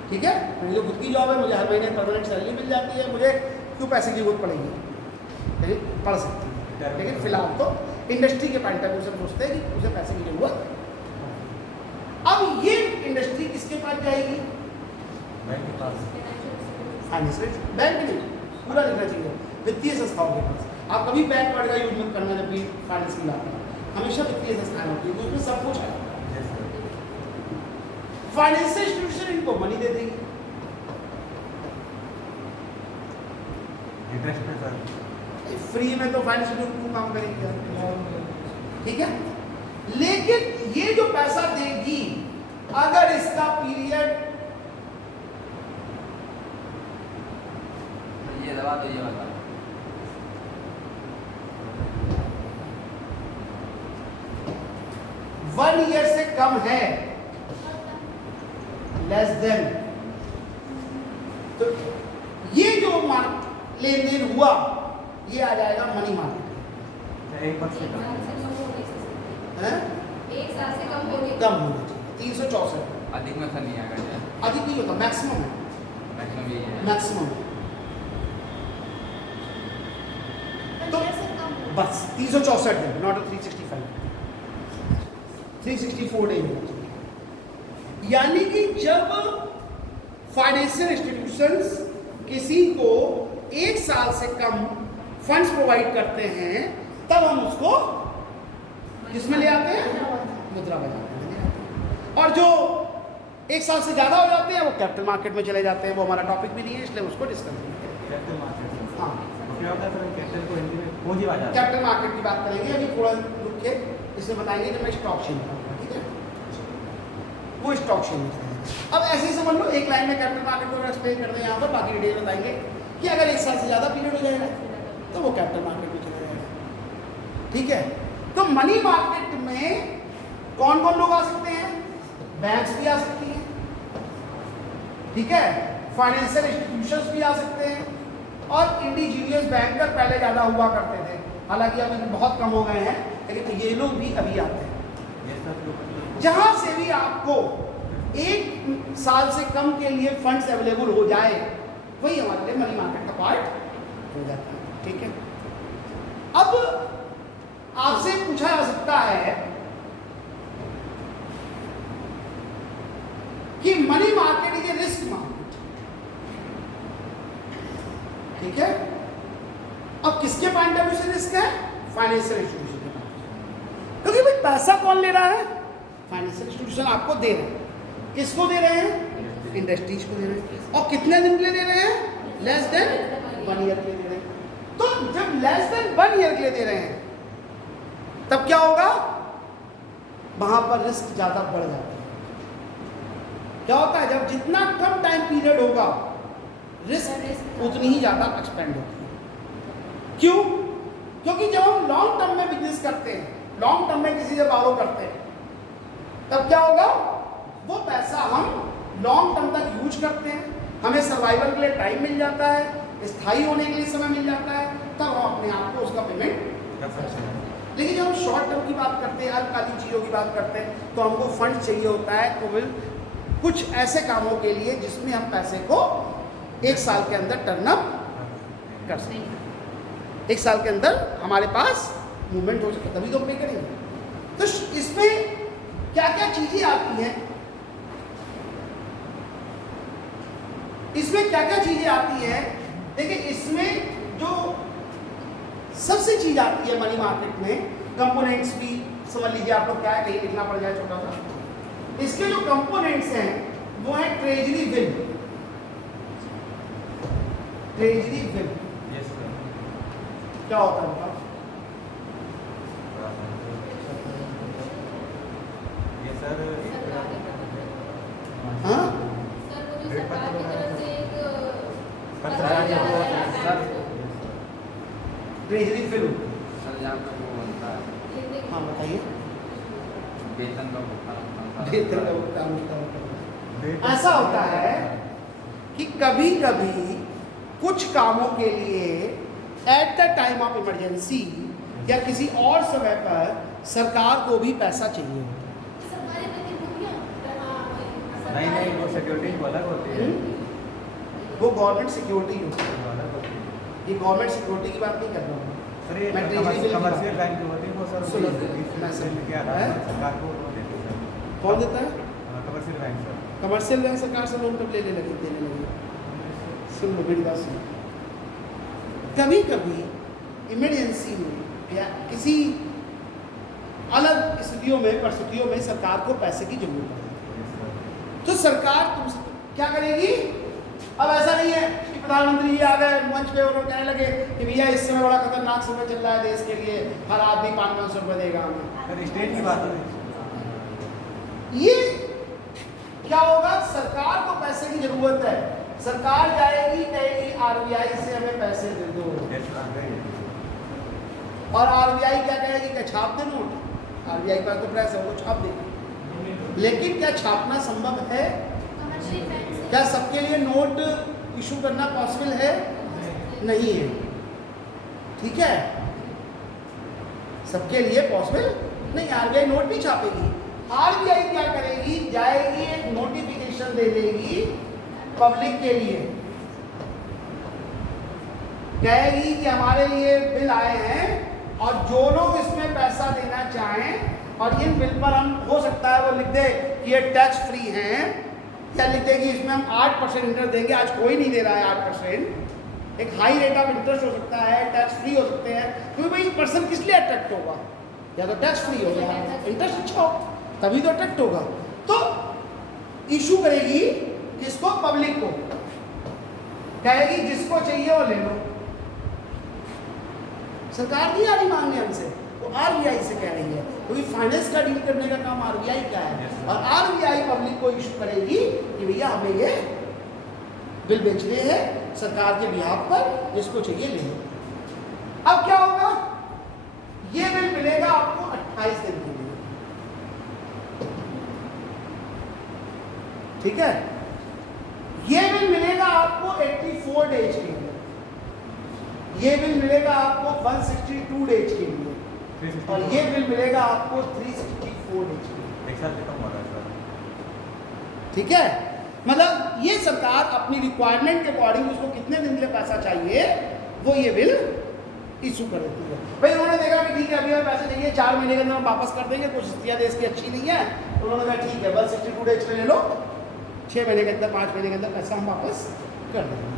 ठीक है, मेरी जो खुद की जॉब है, मुझे हर महीने परमानेंट सैलरी मिल जाती है, मुझे क्यों पैसे की जरूरत पड़ेगी, लेकिन पड़ सकती है। लेकिन फिलहाल तो इंडस्ट्री के पॉइंट ऑफ व्यू से सोचते हैं कि उसे पैसे की जरूरत। अब ये इंडस्ट्री किसके पास जाएगी, बैंक के पास, फाइनेंशियल बैंक नहीं, पूरा लिखना चाहिए वित्तीय संस्थाओं के पास। आप कभी बैंक कार्ड का यूज मत करना जब भी फाइनेंस की बात है, हमेशा वित्तीय संस्थाएं होती है, उसमें सब कुछ है। फाइनेंशियल इंस्टीट्यूशन इनको मनी दे देगी, इंटरेस्ट पे सर, फ्री में तो फाइनेंशियल क्यों काम करेगी, ठीक है। लेकिन ये जो पैसा देगी, अगर इसका पीरियड, ये दवा तो ये बता 1 ईयर से कम है, लेस देन, तो ये जो लेन देन हुआ ये आ जाएगा मनी मार्केट। एक वर्ष से कम, है एक साल से कम होने कम होना चाहिए, 364, अधिक में नहीं आएगा, अधिक नहीं होता, मैक्सिमम है, मैक्सिमम यही है। मैक्सिमम तो बस 364 दिन, नॉट 365, 364 डे होना चाहिए। यानी कि जब फाइनेंशियल इंस्टीट्यूशंस किसी को 1 साल से कम फंड्स प्रोवाइड करते हैं, तब हम उसको किसमें ले आते हैं, मुद्रा बाजार में ले आते हैं। और जो 1 साल से ज़्यादा हो जाते हैं वो कैपिटल मार्केट में चले जाते हैं, वो हमारा टॉपिक भी नहीं है, इसलिए उसको डिस्कस नहीं करेंगे। कैपिटल मार्केट, हाँ, क्या होता है सर कैपिटल को हिंदी में पूंजी बाजार, कैपिटल मार्केट की बात करेंगे अभी, थोड़ा रुक के इसमें बताएंगे जब मैं स्टॉक शेयर बताऊंगा, ठीक है, वो स्टॉक शेयर में चलेगा। अब ऐसे ही समझ लो, एक लाइन में कैपिटल मार्केट को एक्सप्लेन कर दें यहाँ पर, बाकी डिटेल बताएंगे कि अगर 1 साल से ज़्यादा पीरियड हो जाएगा तो वो कैपिटल मार्केट में चला जाएगा, ठीक है। तो मनी मार्केट में कौन कौन लोग आ सकते हैं, बैंक्स भी आ सकती हैं, ठीक है, फाइनेंशियल इंस्टीट्यूशंस भी आ सकते हैं, और इंडिजीनियस बैंकर पहले ज़्यादा हुआ करते थे, हालांकि अभी बहुत कम हो गए हैं, लेकिन ये लोग भी अभी आते हैं। जहाँ से भी आपको 1 साल से कम के लिए फंड्स अवेलेबल हो जाए, वही हमारे लिए मनी मार्केट का पार्ट हो जाता है, ठीक है। अब आपसे पूछा जा सकता है कि money market is a risk market, ठीक है। अब किसके पॉइंट ऑफ व्यू से रिस्क है, फाइनेंशियल इंस्टीट्यूशन के पॉइंट ऑफ व्यू, क्योंकि भाई पैसा कौन ले रहा है, फाइनेंशियल इंस्टीट्यूशन आपको दे रहे हैं, किसको दे रहे हैं, इंडस्ट्रीज को दे रहे हैं, और कितने दिन के लिए दे रहे हैं, लेस देन 1 ईयर के लिए दे रहे हैं। तो जब लेस देन 1 ईयर के लिए दे रहे हैं, तब क्या होगा, वहां पर रिस्क ज्यादा बढ़ जाता है। क्या होता है, जब जितना कम टाइम पीरियड होगा, रिस्क उतनी ही ज्यादा एक्सपेंड होती है। क्यों, क्योंकि जब हम लॉन्ग टर्म में बिजनेस करते हैं, लॉन्ग टर्म में किसी से बारो करते हैं, तब क्या होगा, वो पैसा हम लॉन्ग टर्म तक यूज करते हैं, हमें सर्वाइवल के लिए टाइम मिल जाता है, स्थायी होने के लिए समय मिल जाता है, तब हम अपने आप को उसका पेमेंट कर सकते हैं। लेकिन जब हम शॉर्ट टर्म की बात करते हैं, अल्पकालीन चीज़ों की बात करते हैं, तो हमको फंड चाहिए होता है केवल कुछ ऐसे कामों के लिए जिसमें हम पैसे को 1 साल के अंदर टर्न अप कर सकें, 1 साल के अंदर हमारे पास मूवमेंट हो सके, तभी तो पे करेंगे। तो इसमें क्या क्या चीजें आती हैं, इसमें क्या क्या चीजें आती हैं, देखिए इसमें जो सबसे चीज आती है मनी मार्केट में, कंपोनेंट्स भी समझ लीजिए आप लोग, क्या है कहीं लिखना पड़ जाए छोटा सा, इसके जो कंपोनेंट्स हैं वो है ट्रेजरी बिल, ट्रेजरी बिल क्या होता है बताओ, ये सर हाँ सर वो जो सरकार की तरफ से एक ट्रेजरी बिल, सर जहाँ पे वो बनता है, हाँ बताइए, वेतन का भुगतान, वेतन का भुगतान होता है। ऐसा होता है कि कभी कभी कुछ कामों के लिए at the time of emergency या किसी और समय पर सरकार को भी पैसा चाहिए होता है। सरकारी प्रतिभूतियां नहीं नहीं, वो सिक्योरिटी वो अलग होती है। वो गवर्नमेंट सिक्योरिटी होती है। वो अलग होती है। ये गवर्नमेंट सिक्योरिटी की बात नहीं कर रहा हूँ। सर ये मैं treasury bill की कमर्शियल बात- बैंक जो होती है वो सर सुनो, 20 के आधार हैं? पर सरकार को वो देती है सर। कौन देता है? Commercial bank sir. Commercial bank सरकार से लोन कब लेने लगी, देने लगी? सुन लो मेरी बात सुनो। कभी कभी इमरजेंसी में या किसी अलग स्थितियों में, परिस्थितियों में सरकार को पैसे की जरूरत पड़ती है, तो सरकार तुमसे क्या करेगी? अब ऐसा नहीं है कि प्रधानमंत्री जी आ गए मंच पे, उन्होंने कहने लगे कि भैया इस समय बड़ा खतरनाक समय चल रहा है देश के लिए, हर आदमी 500 रुपये देगा हमें। सर स्टेट की बात है। ये क्या होगा? सरकार को पैसे की जरूरत है, सरकार जाएगी कहेगी आरबीआई से हमें पैसे दे दो, और आरबीआई क्या कहेगी कि छाप दे नोट। आरबीआई पर तो प्रेस है, वो छाप देगी। लेकिन क्या छापना संभव है? कमर्शियल बैंक से क्या सबके लिए नोट इशू करना पॉसिबल है? नहीं है। ठीक है, सबके लिए पॉसिबल नहीं। आरबीआई नोट नहीं छापेगी। आरबीआई क्या करेगी? जाएगी एक नोटिफिकेशन दे देगी पब्लिक के लिए, कहेगी कि हमारे ये बिल आए हैं और जो लोग इसमें पैसा देना चाहें, और इन बिल पर हम हो सकता है वो लिख दे कि ये टैक्स फ्री हैं, या लिख दे कि इसमें हम 8% इंटरेस्ट देंगे, आज कोई नहीं दे रहा है 8%, एक हाई रेट ऑफ इंटरेस्ट हो सकता है, टैक्स फ्री हो सकते हैं, क्योंकि भाई पर्सन किस लिए अट्रैक्ट होगा? या तो टैक्स फ्री हो या इंटरेस्ट अच्छा हो, तभी तो अट्रैक्ट होगा। तो इशू करेगी किसको? पब्लिक को, कहेगी जिसको चाहिए वो ले लो। सरकार नहीं आ रही मांगने हमसे, वो आरबीआई से कह रही है, क्योंकि फाइनेंस का डील करने का काम आरबीआई का है, और आरबीआई पब्लिक को इशू करेगी कि भैया हमें ये बिल बेचने हैं सरकार के बिहाफ पर, जिसको चाहिए ले लो। अब क्या होगा? ये बिल मिलेगा आपको 28 दिन के लिए, ठीक है? ये बिल मिलेगा आपको 84 डेज के लिए, ये बिल मिलेगा आपको 162 डेज के लिए, और ये बिल मिलेगा आपको 364 डेज के लिए। एक साल से कम हो रहा है सर। ठीक है, मतलब ये सरकार अपनी रिक्वायरमेंट के अकॉर्डिंग उसको कितने दिन के लिए पैसा चाहिए वो ये बिल इशू कर देती है। भाई उन्होंने देखा कि ठीक है अभी हमें पैसे चाहिए, 4 महीने के अंदर हम वापस कर देंगे, कुछ स्थितियाँ देश की अच्छी नहीं है, तो उन्होंने कहा ठीक है 162 डेज में ले लो, 6 महीने के अंदर 5 महीने के अंदर पैसा हम वापस कर देंगे।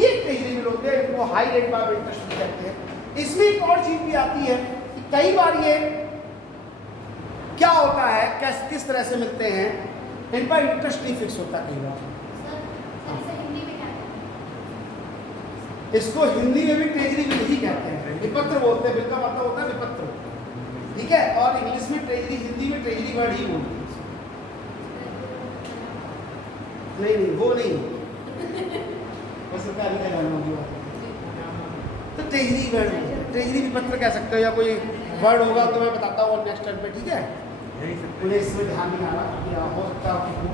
ये ट्रेजरी बिल होते हैं, इनको हाई रेट ऑफ इंटरेस्ट कहते हैं। इसमें एक और चीज़ भी आती है कि कई बार ये क्या होता है, किस तरह से मिलते हैं, इन पर इंटरेस्ट नहीं फिक्स होता कई बार। सर इसे हिंदी में क्या कहते हैं? इसको हिंदी में भी ट्रेजरी बिल ही कहते हैं, विपत्र बोलते हैं, बिल का मतलब होता है विपत्र, ठीक है? और इंग्लिश में ट्रेजरी, हिंदी में ट्रेजरी वर्ड ही बोलते हैं। नहीं वो नहीं, वो सरकारी का नाम होगी बात। तो ट्रेजरी वर्ड, ट्रेजरी विपत्र कह सकते हो, या कोई वर्ड होगा तो मैं बताता हूँ नेक्स्ट टाइम पे, ठीक है? यही सब मुझे इसमें ध्यान नहीं आ रहा, या हो सकता है आपको।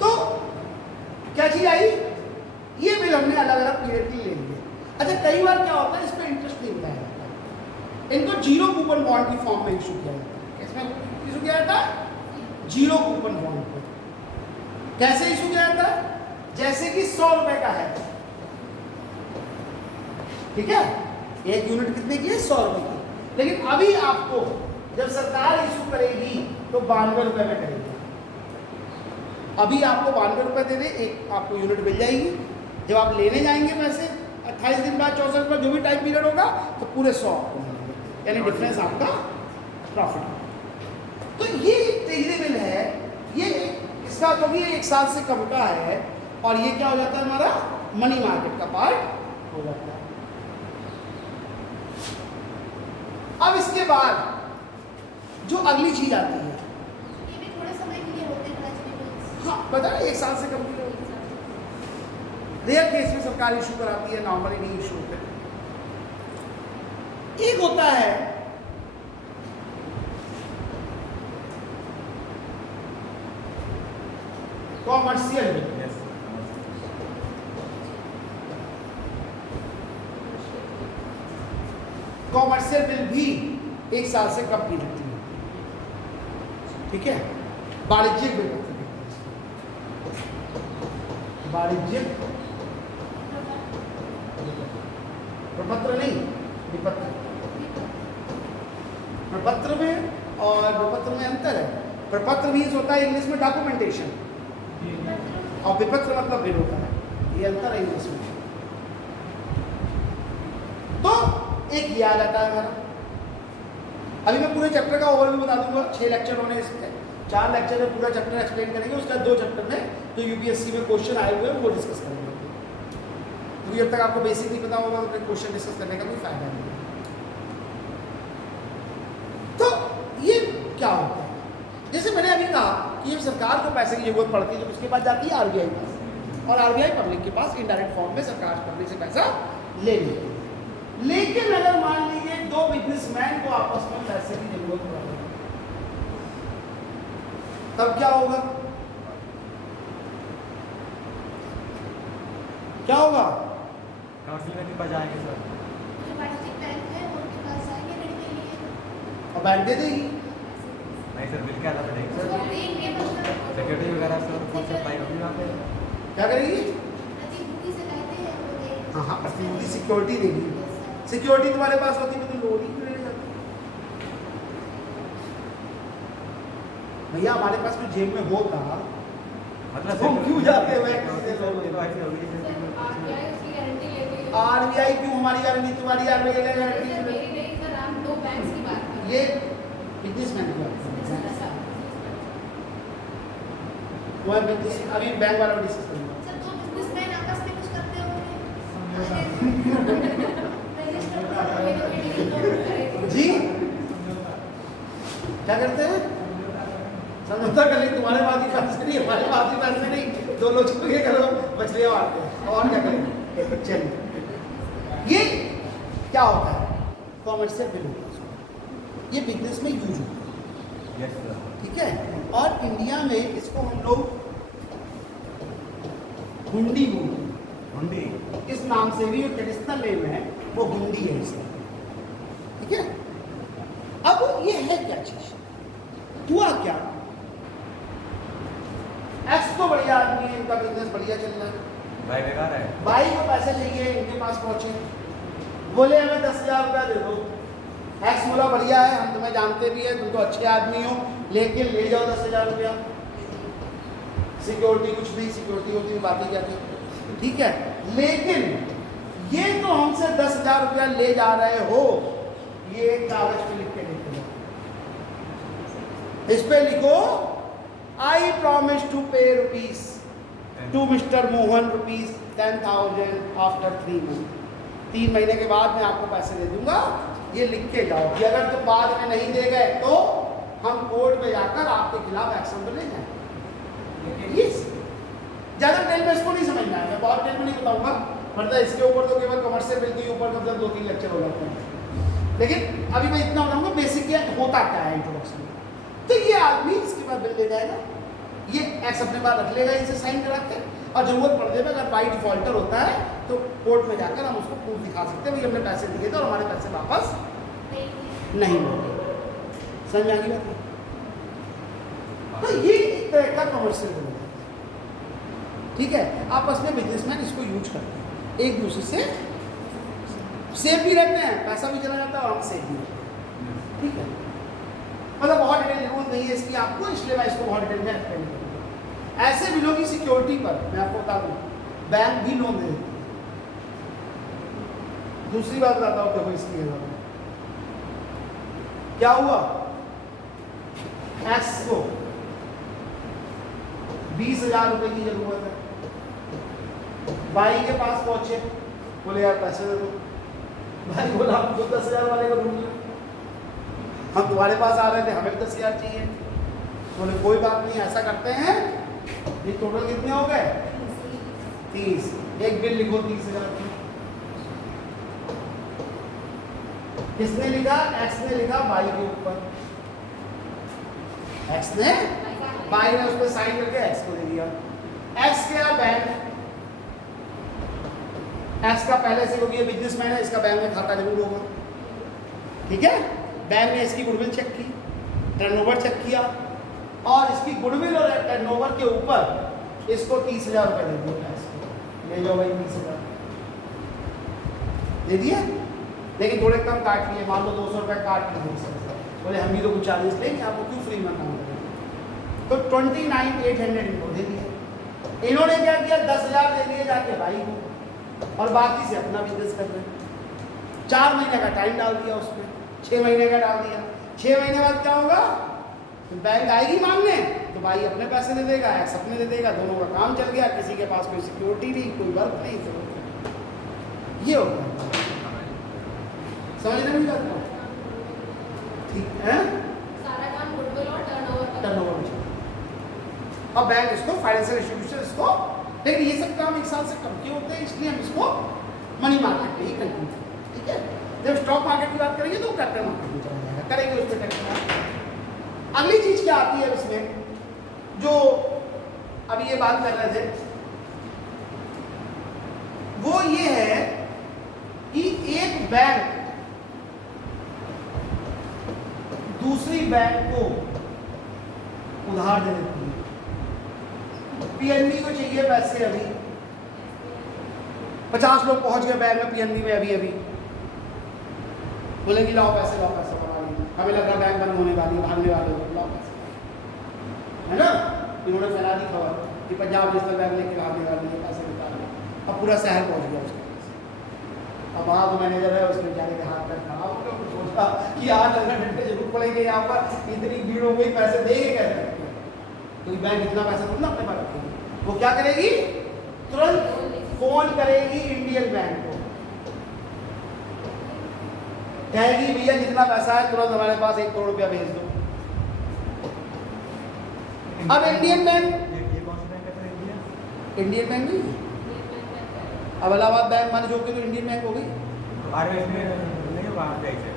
तो क्या चीज आई? ये बिल हमने अलग अलग पीरियड के लिए ले लिए। अच्छा कई बार क्या होता है, इस पर इंटरेस्ट नहीं बताया जाता, इनको जीरो कूपन बॉन्ड की फॉर्म में इशू किया जाता है। इसमें इशू किया जाता है जीरो कूपन बॉन्ड को। कैसे इशू किया जाता है? जैसे कि 100 रुपए का है, ठीक है, एक यूनिट कितने की है? 100 रुपए की। लेकिन अभी आपको जब सरकार इशू करेगी तो 92 रुपए में करेगी। अभी आपको 92 रुपए दे दे, एक आपको यूनिट मिल जाएगी। जब आप लेने जाएंगे पैसे 28 दिन बाद, 64 दिन बाद, जो भी टाइम पीरियड होगा, तो पूरे 100 आपको मिलेंगे, यानी डिफरेंस आपका प्रॉफिट। तो ये एक ट्रेजरी बिल है, ये इसका क्योंकि ये 1 साल से कम का है, और ये क्या हो जाता है हमारा मनी मार्केट का पार्ट हो जाता है। अब इसके बाद जो अगली चीज आती है, ये भी थोड़े समय के लिए होते हैं ट्रेजरी बिल्स। हाँ पता है 1 साल से कम, रेयर केस में सरकार इशू कराती है, नॉर्मली नहीं इशू होते। एक होता है commercial bill. Yes commercial bill भी 1 साल से कम पीरियड की है। ठीक है, वाणिज्यिक विपत्र, वाणिज्यिक प्रपत्र नहीं, विपत्र। प्रपत्र में और विपत्र में अंतर है। प्रपत्र मीन्स होता है इंग्लिश में डॉक्यूमेंटेशन, और विपत्र मतलब बिल होता है। ये अंतर है इंग्लिश में। तो एक ये आ जाता है हमारा। अभी मैं पूरे चैप्टर का ओवरव्यू बता दूंगा। 6 लेक्चर होने इसमें, 4 लेक्चर में पूरा चैप्टर एक्सप्लेन करेंगे। उसके बाद 2 चैप्टर में जो यूपीएससी में क्वेश्चन आए हुए हैं वो डिस्कस करेंगे। क्योंकि जब तक आपको बेसिक नहीं पता होगा तो फिर क्वेश्चन डिस्कस करने का कोई फायदा नहीं है। तो ये क्या होता है, जैसे मैंने अभी कहा कि जब सरकार को पैसे की जरूरत पड़ती है तो किसके पास जाती है? आरबीआई के पास। और आरबीआई पब्लिक के पास इनडायरेक्ट फॉर्म में सरकार पब्लिक से पैसा ले लेती है। लेकिन अगर मान लीजिए 2 बिजनेसमैन को आपस में पैसे की जरूरत पड़ रही है, तब क्या होगा? क्या होगा? काउंसिल में भी बजाएंगे सर। जो वाणिज्यिक बैंक है उनके पास जाएंगे ऋण के लिए। और बैंक दे देगी। नहीं सर, बिल क्या अलग पड़ेगा उसको देंगे मतलब सिक्योरिटी वगैरह सर कुछ अप्लाई होगी वहाँ पे। क्या करेगी? प्रतिभूति से कहते हैं वो देंगे। हाँ हाँ, प्रतिभूति सिक्योरिटी देगी। सिक्योरिटी तुम्हारे पास होती है तो लोन ही क्यों लेने जाती? भैया हमारे पास कुछ जेब में होता मतलब हम क्यों जाते हैं बैंक से लोन तो लेने? ऐसी होगी जैसे आरबीआई उसकी गारंटी लेती है। आरबीआई क्यों हमारी गारंटी, तुम्हारी आरबीआई का सर गारंटी? मेरी नहीं सर, हम 2 बैंक्स की बात कर रहे ये बिजनेसमैन की बात है। वो बिजनेस अभी बैंक वाला डिस्कस करेंगे। सर 2 बिजनेसमैन आपस में कुछ करते होंगे। जी क्या करते हैं? समझौता कर ली, तुम्हारे पास ही पैसे नहीं, हमारे पास ही पैसे नहीं, 2 लोग छुप के करो, मछलियाँ मारते हैं। और क्या करेंगे? चलिए, ये क्या होता है? कॉमर्शियल बिल होता है, ये बिजनेस में यूज होता है। Yes sir. ठीक है, और इंडिया में इसको हम लोग हुंडी बोलते हैं। हुंडी इस नाम से भी जो ट्रेडिशनल नेम है वो हुंडी है इसका। ठीक है, अब ये है क्या चीज? हुआ क्या? एक्स तो बढ़िया आदमी है, इनका बिजनेस बढ़िया चल रहा है। भाई बेकार है। भाई को पैसे चाहिए, इनके पास पहुंचे, बोले हमें 10,000 रुपया दे दो। एक्स बोला बढ़िया है, हम तुम्हें जानते भी है, तुम तो अच्छे आदमी हो, लेकिन ले जाओ 10,000 रुपया। सिक्योरिटी कुछ नहीं, सिक्योरिटी होती है बातें क्या थी। ठीक है, लेकिन ये तो हमसे 10,000 रुपया ले जा रहे हो, ये एक कागज पे लिख के देते हो। इस पे लिखो I promise to pay rupees to mister Mohan rupees 10,000 after 3 month. 3 महीने के बाद मैं आपको पैसे दे दूंगा, ये लिख के जाओ कि अगर तुम बाद में नहीं दे गए तो हम कोर्ट में जाकर आपके खिलाफ एक्शन पर ले जाएंगे। ज़्यादा डिटेल में इसको नहीं समझना है, मैं बहुत डिटेल में नहीं बताऊंगा, मतलब इसके ऊपर तो केवल कमर्शियल बिल के ऊपर कम से कम 2-3 लेक्चर हो जाते हैं। लेकिन अभी मैं इतना बताऊंगा बेसिक क्या होता क्या है इंट्रोडक्शन में। तो ये आदमी इसके बाद बिल ले जाएगा, ये एक्स अपने पास रख लेगा इनसे साइन करा के, और जरूरत पड़ने पर अगर बाई डिफॉल्टर होता है तो कोर्ट में जाकर हम उसको प्रूफ दिखा सकते हैं, भाई हमने पैसे दिए थे और हमारे पैसे वापस नहीं होंगे। समझ में आ गई बात? तो ये एक तरह का कमर्शियल बिल है। ठीक है, आपस में बिजनेसमैन इसको यूज करते हैं, एक दूसरे से सेफ भी रहते हैं, पैसा भी चला जाता है और हम सेफ भी रहते हैं। ठीक है, मतलब बहुत डिटेल जरूरत नहीं है इसकी आपको, इसलिए मैं इसको बहुत डिटेल में एक्सप्लेन करूँगा। ऐसे बिलों की सिक्योरिटी पर मैं आपको बता दूँ बैंक भी लोन दे देते हैं। दूसरी बात बताता हूँ, देखो इसकी क्या हुआ, एक्स को 20,000 रुपए की जरूरत है, भाई के पास पहुंचे, बोले यार पैसे दे दो। भाई बोला हम तो 10,000 वाले को ढूंढ लो, हम तुम्हारे पास आ रहे थे, हमें भी 10,000 चाहिए। बोले कोई बात नहीं, ऐसा करते हैं, ये टोटल कितने हो गए? 30। एक बिल लिखो 30,000 की। किसने लिखा? एक्स ने लिखा बाई के ऊपर, एक्स ने, बाई ने उस पर साइन करके एक्स को दे दिया। एक्स गया बैंक, एक्स का पहले से क्योंकि ये बिजनेसमैन है, इसका बैंक में खाता जरूर होगा, ठीक है, बैंक ने इसकी गुडविल चेक की, टर्नओवर चेक किया और इसकी गुडविल और टर्नओवर के ऊपर इसको 30,000 रुपये दे दिया। ले जाओ भाई 30,000 दे दिए, लेकिन थोड़े कम काट लिए, मान लो 200 रुपये काट लिए। बोले हम भी तो कुछ चार्जेस लेंगे, आपको क्यों फ्री में काम करेंगे। तो 29,800 इनको दे दिए। इन्होंने क्या किया, 10,000 दे दिए जाके भाई को और बाकी से अपना बिजनेस कर रहे हैं। 4 महीने का टाइम डाल दिया उसमें, 6 महीने का डाल दिया। 6 महीने बाद क्या होगा, तो बैंक आएगी मांगने तो भाई अपने पैसे दे देगा, एक्स अपने दे देगा, दोनों का काम चल गया। किसी के पास कोई सिक्योरिटी नहीं, कोई वर्क नहीं, तो ये होगा। समझने में बात को? ठीक है, सारा काम गुडविल और टर्नओवर में। और बैंक इसको फाइनेंशियल इंस्टीट्यूशन इसको, लेकिन ये सब काम 1 साल से कम के होते हैं, इसलिए हम इसको मनी मार्केट में ही कंटिन्यू करें। ठीक है, जब स्टॉक मार्केट की बात करेंगे तो कैपिटल मार्केट में चला जाएगा, करेंगे उस पर टैक्स। अगली चीज क्या आती है इसमें, जो अभी ये बात कर रहे थे, वो ये है कि एक बैंक दूसरी बैंक को उधार दे देती है। पीएनबी को चाहिए पैसे, अभी 50 लोग पहुंच गए बैंक में पीएनबी में अभी बोलेंगे लाओ पैसे बना लीजिए, हमें लग रहा बैंक बंद होने वाली, भागने वाले हो, लाओ पैसे, है ना। इन्होंने फैला दी खबर कि पंजाब नेशनल बैंक लेके भागने वाली है, पैसे निकाल रहे, अब पूरा शहर पहुंच गया उसके पास। अब वहाँ तो मैनेजर है, उसके बेचारे के हाथ पर खड़ा हो गया, सोचा कि आज लगना डंडे जरूर पड़ेंगे यहाँ पर, इतनी भीड़ हो गई, पैसे देंगे कैसे। तो बैंक इतना पैसा थोड़ा अपने पास रखेगी, वो क्या करेगी, तुरंत फोन करेगी इंडियन बैंक को, कहेगी भैया जितना पैसा है तुरंत हमारे पास 1 करोड़ रुपया भेज दो। अब इंडियन बैंक, ये कौन सा बैंक है इंडिया? इंडियन बैंक नहीं, अब इलाहाबाद बैंक मान जो कि तो इंडियन बैंक हो गई। आरबीआई नहीं होगा, आरबीआई से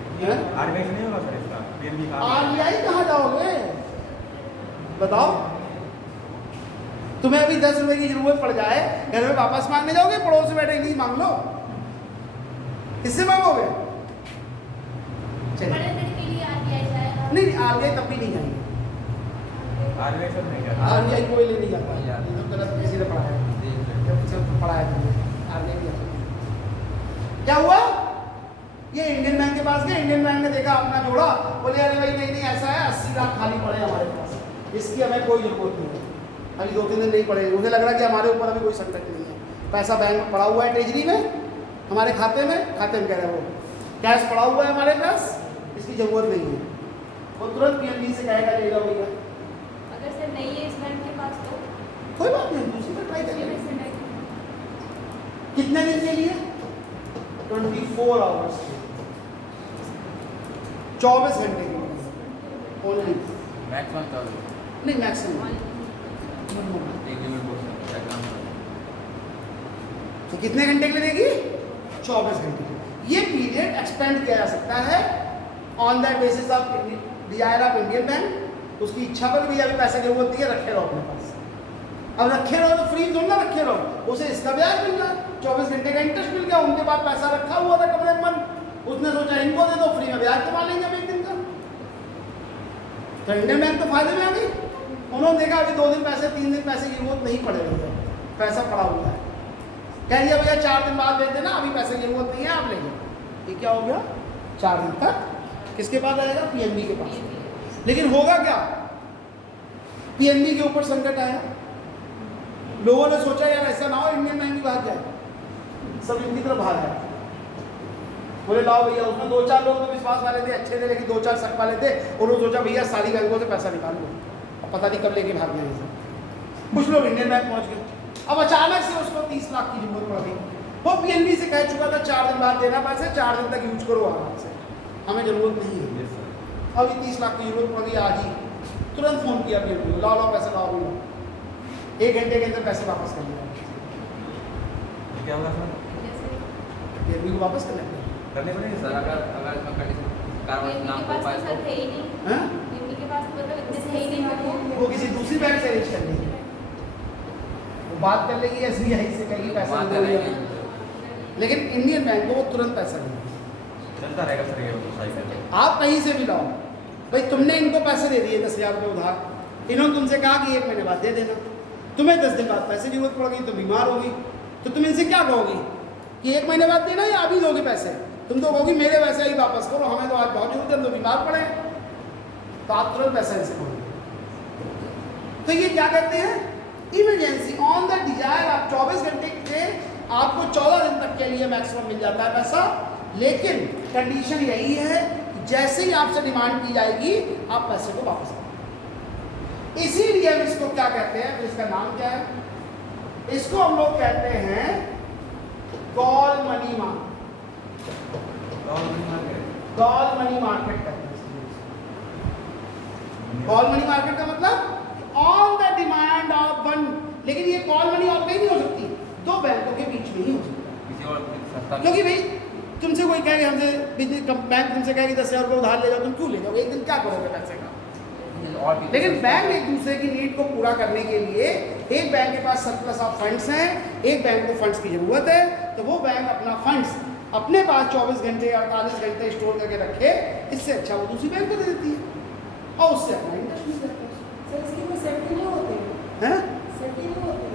आरबीआई से नहीं होगा सर इसका, पीएनबी का। आरबीआई कहाँ जाओगे बताओ, तुम्हें अभी 10 रुपए की जरूरत पड़ जाए, घर में वापस मांगने जाओगे, पड़ोस में बैठे नहीं मांग लो, किससे मांगोगे। बड़े ऋण के लिए आरबीआई जाएगा। नहीं, आरबीआई तब भी नहीं जाएंगे, आरबीआई सब नहीं करता। आरबीआई कोई ले नहीं जाता, ये तो गलत किसी ने पढ़ा है, जब पढ़ा है तुमने, आरबीआई नहीं जाता। क्या हुआ, ये इंडियन बैंक के पास गए, इंडियन बैंक ने देखा अपना जोड़ा, बोले अरे भाई नहीं ऐसा है, 80 लाख खाली पड़े हमारे पास, इसकी हमें कोई जरूरत नहीं है, अभी 2-3 दिन नहीं पड़े। उन्हें लग रहा कि हमारे ऊपर अभी कोई संकट नहीं है, पैसा बैंक में पड़ा हुआ है ट्रेजरी में, हमारे खाते में कह रहे हैं वो कैश पड़ा हुआ है हमारे पास, इसकी जरूरत नहीं है। वो तुरंत पीएनबी से कहेगा ले लो भैया। अगर सर नहीं है इस बैंक के पास तो कोई बात नहीं, दूसरी पर ट्राई करिए। दूसरे बैंक कितने दिन के लिए, 24 आवर्स, 24 घंटे के लिए ओनली, मैक्सिमम चार्ज नहीं मैक्सिमम। एक लिमिट बोल सकते तो कितने घंटे के लिए देगी, 24 घंटे के लिए। ये पीरियड एक्सपेंड किया जा सकता है on that basis of desire of Indian bank, उसकी इच्छा पर भी अभी पैसे की जरूरत नहीं है, रखे रहो अपने पास। अब रखे रहो तो फ्री थोड़ा ना रखे रहो, उसे इसका ब्याज मिल रहा है, 24 घंटे का इंटरेस्ट मिल गया, उनके पास पैसा रखा हुआ था कमरे में बंद, उसने सोचा इनको दे दो, फ्री में ब्याज कमा लेंगे हम 1 दिन का। तो इंडियन बैंक तो फायदे में आ गई, उन्होंने देखा अभी 2 दिन पैसे 3 दिन पैसे की जरूरत नहीं पड़ रही है, पैसा पड़ा हुआ है, कह दिया भैया 4 दिन बाद भेज देना, अभी पैसे की जरूरत नहीं है, आप ले लो। ये क्या हो गया, 4 दिन तक किसके पास आएगा, पीएनबी के पास। लेकिन होगा क्या, पीएनबी के ऊपर संकट आया, लोगों ने सोचा यार ऐसा ना हो इंडियन बैंक भी भाग जाए, सब इनकी तरफ भाग आए, बोले लाओ भैया। उसमें 2-4 लोग तो विश्वास वाले थे, अच्छे थे, लेकिन 2-4 शक वाले थे, उन्होंने सोचा भैया सारी बैंकों से पैसा निकाल लो, अब पता नहीं कब लेके भाग जाए। कुछ लोग इंडियन बैंक पहुंच गए, अब अचानक से उसको 30 लाख की जरूरत पड़ गई। वो पीएनबी से कह चुका था 4 दिन बाद देना पैसे, 4 दिन तक यूज करो आराम से, हमें जरूरत नहीं है। अभी 30 लाख की जरूरत पड़ गई आज ही, तुरंत फोन किया पीएनबी को, लाओ पैसे लाओ, भी लाओ। 1 घंटे के अंदर पैसे वापस कर लिया। क्या होगा सर, पीएनबी को वापस करने करने पड़ेंगे सर। अगर इसमें कंडीशन कार्रवाई ना हो पाए तो है ही नहीं, हैं, के पास मतलब इतने से ही नहीं, वो किसी दूसरी बैंक से अरेंज कर लेगी, वो बात कर लेगी एसबीआई से, कहेगी पैसा बात दो, करेंगे। लेकिन इंडियन बैंक को वो तुरंत पैसा देगी। चलता रहेगा सर ये तो साइकिल। आप कहीं से भी लाओ, भाई तुमने इनको पैसे दे दिए 10,000 रुपये उधार, इन्होंने तुमसे कहा कि 1 महीने बाद दे देना, तुम्हें 10 दिन बाद पैसे की जरूरत पड़ गई, तुम बीमार होगी, तो तुम इनसे क्या कहोगी कि 1 महीने बाद देना या अभी दोगे पैसे? तुम तो कहोगी मेरे वैसे ही वापस करो, हमें तो आज बहुत जरूरत है, हम तो बीमार पड़े, तो आप तुरंत पैसा इनसे मांगोगे। तो ये क्या कहते हैं, इमरजेंसी ऑन द डिजायर। आप 24 घंटे के आपको 14 दिन तक के लिए मैक्सिमम मिल जाता है पैसा, लेकिन कंडीशन यही है जैसे ही आपसे डिमांड की जाएगी आप पैसे को वापस करें। इसीलिए हम इसको क्या कहते हैं, इसका नाम क्या है, इसको हम लोग कहते हैं call money market. Call money market कहते हैं। कॉल मनी मार्केट का मतलब on the demand of one, लेकिन ये कॉल मनी और कहीं नहीं हो सकती, 2 बैंकों के बीच में ही हो सकता है। क्योंकि भाई तुमसे कोई कहेगा, हमसे बैंक तुमसे कहेगा 10,000 रुपये उधार ले जाओ, तुम क्यों ले जाओगे, एक दिन क्या करोगे पैसे का? लेकिन बैंक एक दूसरे की नीड को पूरा करने के लिए, एक बैंक के पास सरप्लस ऑफ फंड्स हैं, एक बैंक को फंड्स की जरूरत है, तो वो बैंक अपना फंड्स अपने पास 24 घंटे 48 घंटे स्टोर करके रखे, इससे अच्छा वो दूसरी बैंक को दे देती है और उससे अपना इंटरेस्ट मिल जाता है। सर इसकी कोई सेफ्टी नहीं होती है ना? सेफ्टी नहीं होती।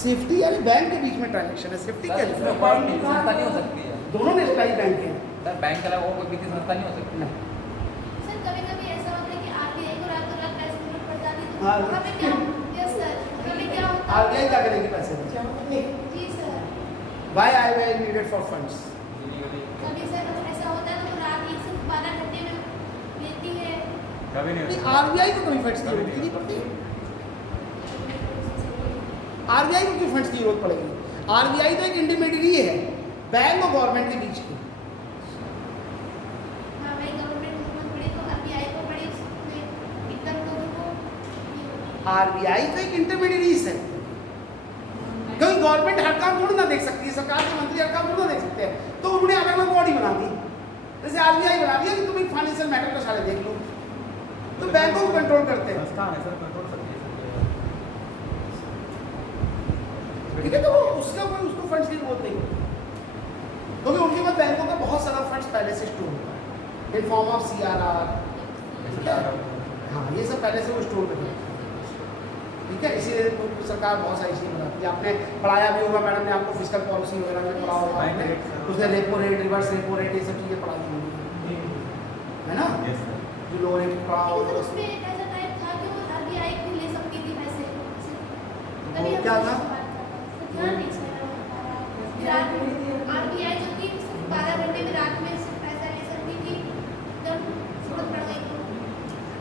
सेफ्टी यानी बैंक के बीच में ट्रांजेक्शन है, सेफ्टी क्या है? संस्था नहीं हो सकती है दोनों नेशनलाइज बैंक हैं सर, बैंक के अलावा और कोई वित्तीय संस्था नहीं हो सकती। सर कभी-कभी ऐसा होता है कि आरबीआई को रातों-रात पैसे की जरूरत पड़ जाती है, हाँ। तो वहाँ पे क्या, यस सर, वहाँ पे क्या होता है? आरबीआई क्या करेगी पैसे में? जी sir, Why I needed for funds? कभी सर ऐसा होता है तो वो रात 1 से 12 घंटे में लेती है। कभी नहीं नहीं, होता। आरबीआई को कभी फंड्स की जरूरत ही नहीं पड़ती। आरबीआई को क्यों फंड्स की जरूरत पड़ेगी? आरबीआई तो एक इंटरमीडिएट है बैंक और गवर्नमेंट के बीच की। हाँ भाई, गवर्नमेंट को जरूरत पड़ी तो आरबीआई को पड़ी, उसमें एकदम तो वो आरबीआई तो एक इंटरमीडिएट है, क्योंकि गवर्नमेंट हर काम थोड़ी ना देख सकती है, सरकार के मंत्री हर काम थोड़ी ना देख सकते हैं, तो उन्होंने अलग अलग बॉडी बना दी, जैसे आरबीआई बना दिया कि तुम एक फाइनेंशियल मैटर का सारे देख लो, तो बैंकों को कंट्रोल करते हैं। संस्था है सर, कंट्रोल सकती है। ठीक है, तो वो उसका कोई उसको फंड्स की जरूरत नहीं होती, क्योंकि उनके पास बैंकों का बहुत सारा फंड्स पहले से स्टोर होता है इन फॉर्म ऑफ CRR। हाँ, ये सब पहले से वो स्टोर करते हैं। ठीक है, इसीलिए सरकार बहुत सारी चीज़ें बनाती है। आपने पढ़ाया भी होगा, मैडम ने आपको फिस्कल पॉलिसी वगैरह में पढ़ा होगा, आपने उसने repo rate, reverse repo rate, ये सब चीज़ें पढ़ाई होंगी, है ना? जो लो रेट पढ़ा लेकिन होगा सर उसमें एक ऐसा टाइप था कि वो आरबीआई को ले सकती थी पैसे। कभी क्या था? ध्यान नहीं सर, आरबीआई जो थी 12 घंटे में रात में सिर्फ पैसा ले सकती थी, जब जरूरत पड़ गई तो।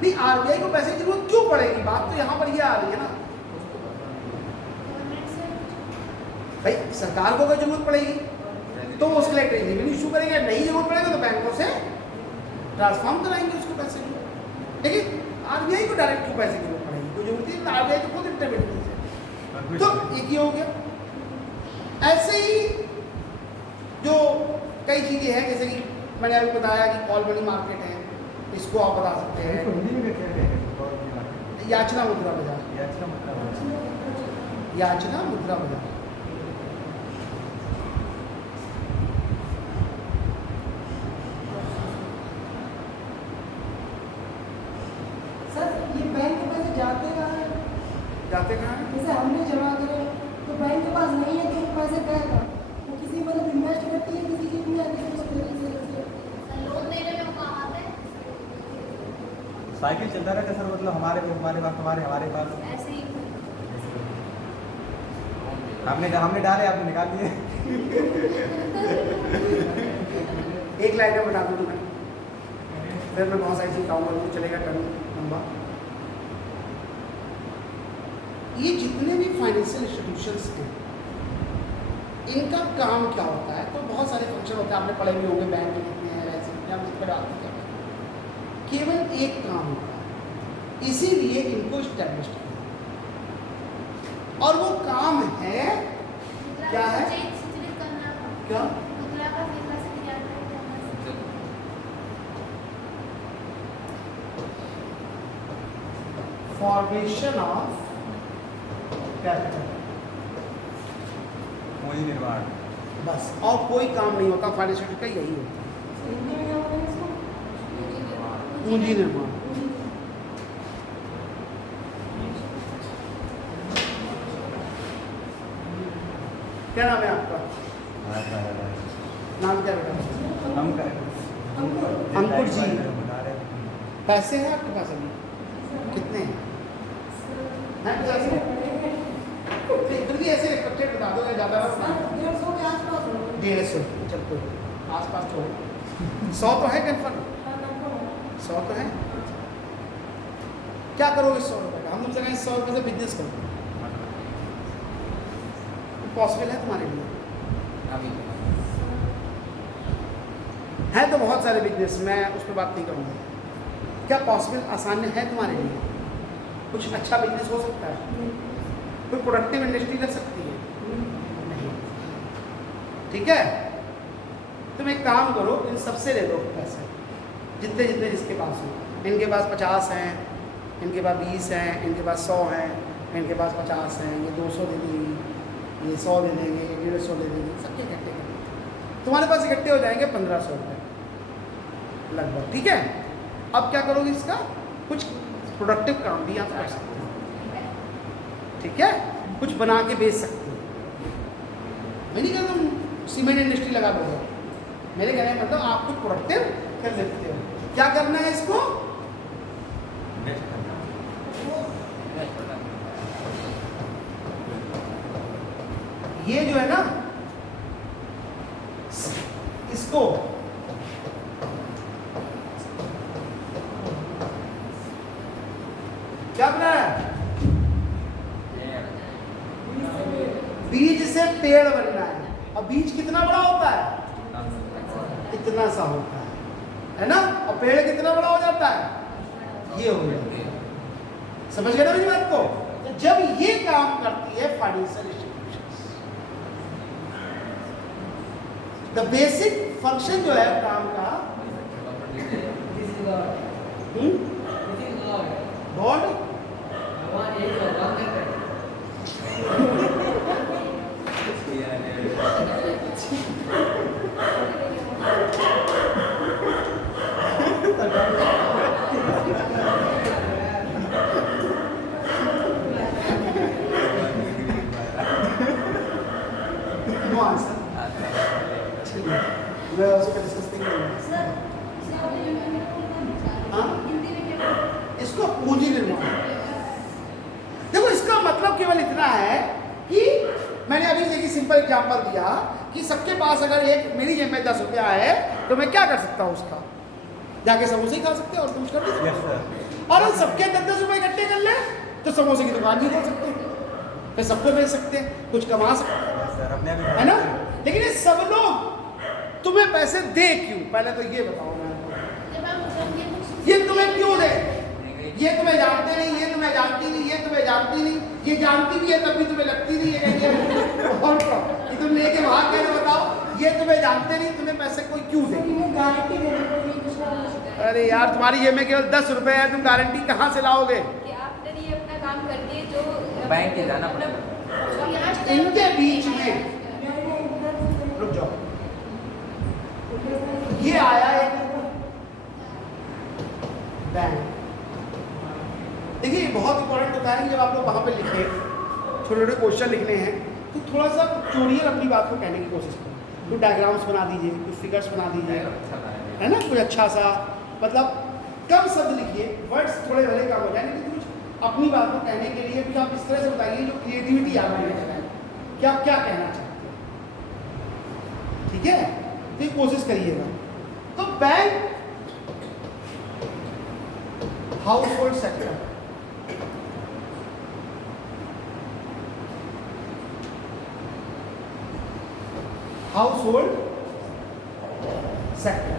नहीं, आरबीआई को पैसे की जरूरत क्यों पड़ेगी? बात तो यहाँ पर ये आ रही है ना गवर्नमेंट से भाई, सरकार को अगर जरूरत पड़ेगी तो वो उसके लिए ट्रेजरी इशू करेंगे, नहीं जरूरत पड़ेगा तो बैंकों से ट्रांसफॉर्म कराएंगे उसको पैसे को। लेकिन आरबीआई को डायरेक्ट क्यों पैसे की जरूरत पड़ेगी? कोई जरूरत नहीं, आरबीआई तो खुद इंटरमीडिएट है। तो एक ही हो गया। ऐसे ही जो कई चीज़ें हैं, जैसे कि मैंने अभी बताया कि कॉल मनी मार्केट है, इसको आप बता सकते हैं याचना मुद्रा बाजार। याचना मुद्रा बाजार सर ये बैंक के पैसे जाते कहाँ हैं? जाते कहाँ हैं? जैसे हमने जमा करे तो बैंक के पास नहीं है तो वो पैसे गए, वो किसी मतलब इन्वेस्ट करती है, किसी की नहीं आती है, उसको लोन देने में वो काम आते हैं, साइकिल चलता रहता है सर, मतलब हमारे पास हमारे पास ऐसे ही हमने डाले, आपने निकाल दिए। एक लाइन में बता दूँ तुम्हें, फिर मैं बहुत सारी चीज़ बताऊँगा, तो चलेगा टर्न लंबा। ये जितने भी फाइनेंशियल इंस्टीट्यूशंस हैं, इनका काम क्या होता है? तो बहुत सारे फंक्शन होते हैं, आपने पढ़े भी होंगे, बैंक में कितने हैं, ऐसे कितने, आप इस पर बात नहीं कर रहे। केवल एक काम होता है, इसीलिए इनको स्टैब्लिश किया, और वो काम है क्या है? संचालित करना, क्या? मुद्रा का फैसला से क्रियान्वयन करना। फॉर्मेशन ऑफ कैपिटल, पूंजी निर्माण। बस और कोई काम नहीं होता फाइनेंशियल का, यही होता है। हिंदी में पूंजी निर्माण। क्या नाम है आपका? नाम क्या बेटा? हम अंकुर जी। पैसे हैं आपके पास अभी? कितने हैं? हैं पैसे? फिर भी ऐसे एक्सपेक्टेड बता दो, ज़्यादा ना बता। 150 के आसपास हो। 150 चल कोई आसपास तो 100 तो है कन्फर्म? 100 तो है। क्या करोगे 100 रुपये का? हम तुमसे कहें 100 रुपये से बिजनेस करो, पॉसिबल है तुम्हारे लिए? अभी है तो बहुत सारे बिजनेस, मैं उस पर बात नहीं करूँगा। क्या पॉसिबल आसान है तुम्हारे लिए? कुछ अच्छा बिजनेस हो सकता है? कोई प्रोडक्टिव इंडस्ट्री लग सकती है? नहीं। ठीक है, तुम एक काम करो, इन सबसे ले लो पैसे, जितने जितने जिसके पास हो। इनके पास 50 हैं, इनके पास 20 हैं, इनके पास 100 हैं, इनके पास 50 हैं, ये 200 दे देंगे, ये 100 दे देंगे, 150 दे देंगे, सबके इकट्ठे करेंगे। तुम्हारे पास इकट्ठे हो जाएंगे 1500 रुपये लगभग। ठीक है, अब क्या करोगे? इसका कुछ प्रोडक्टिव काम भी आप कर सकते हो। ठीक है, कुछ बना के बेच सकते हो। मैं नहीं कह रहा तुम सीमेंट इंडस्ट्री लगा दोगे, मेरे कहने का मतलब आप कुछ प्रोडक्टिव कर सकते हो। क्या करना है इसको? ये जो है ना, इसको क्या बनाना है? बीज से पेड़ बनना है। अब बीज कितना बड़ा होता है? इतना सा होता है ना? और पेड़ कितना बड़ा हो जाता है? ये हो गया। समझ गए ना मेरी बात को? तो जब ये काम करती है financial institutions, the basic function जो है काम का, गॉड नो आंसर। मैं उस पर डिस्कस नहीं करूँगा। हाँ, इसको पूंजी निर्माण। देखो, इसका मतलब केवल इतना है कि मैंने अभी देखिए सिंपल एग्जांपल दिया कि सबके पास अगर एक मेरी जेब में 10 रुपया है तो मैं क्या कर सकता हूँ? उसका जाके समोसे ही खा सकते हैं और कुछ कर नहीं सकते। और हम सबके 10-10 रुपये इकट्ठे कर ले तो समोसे की दुकान भी खोल सकते हैं, फिर सबको बेच सकते हैं, कुछ कमा सकते हैं, है ना? लेकिन ये सब लोग तुम्हें पैसे दे क्यों? पहले तो ये बताओ मैं, ये तुम्हें क्यों दे? ये तुम्हें जानते नहीं, ये तुम्हें जानती नहीं, ये तुम्हें जानती नहीं, ये जानती भी है तब भी तुम्हें लगती नहीं है कि तुम लेके भाग गए। बताओ, ये तुम्हें जानते नहीं, तुम्हें पैसे कोई क्यों दे? गारंटी देने को ये कुछ ना। अरे यार, तुम्हारी जेब में केवल 10 रुपए है, तुम गारंटी कहाँ से लाओगे? कि आप ये अपना काम करके जो बैंक के जाना पड़ेगा। इनके बीच में रुक जाओ, ये आया एक बैंक। देखिए, बहुत इंपॉर्टेंट होता है कि जब आप लोग वहाँ पे लिखे, छोटे छोटे क्वेश्चन लिखने हैं, तो थोड़ा सा पिक्चोरियल अपनी बात को कहने की कोशिश करो। कुछ डायग्राम्स बना दीजिए, कुछ फिगर्स बना दीजिए, है ना? कुछ अच्छा सा, मतलब कम शब्द लिखिए, वर्ड्स थोड़े भले कम हो जाए, लेकिन कुछ अपनी बात को कहने के लिए कुछ आप इस तरह से बताइए जो क्रिएटिविटी आ रही है कि आप क्या कहना चाहते हैं। ठीक है, तो ये कोशिश करिएगा। तो bank, house hold sector, house hold sector,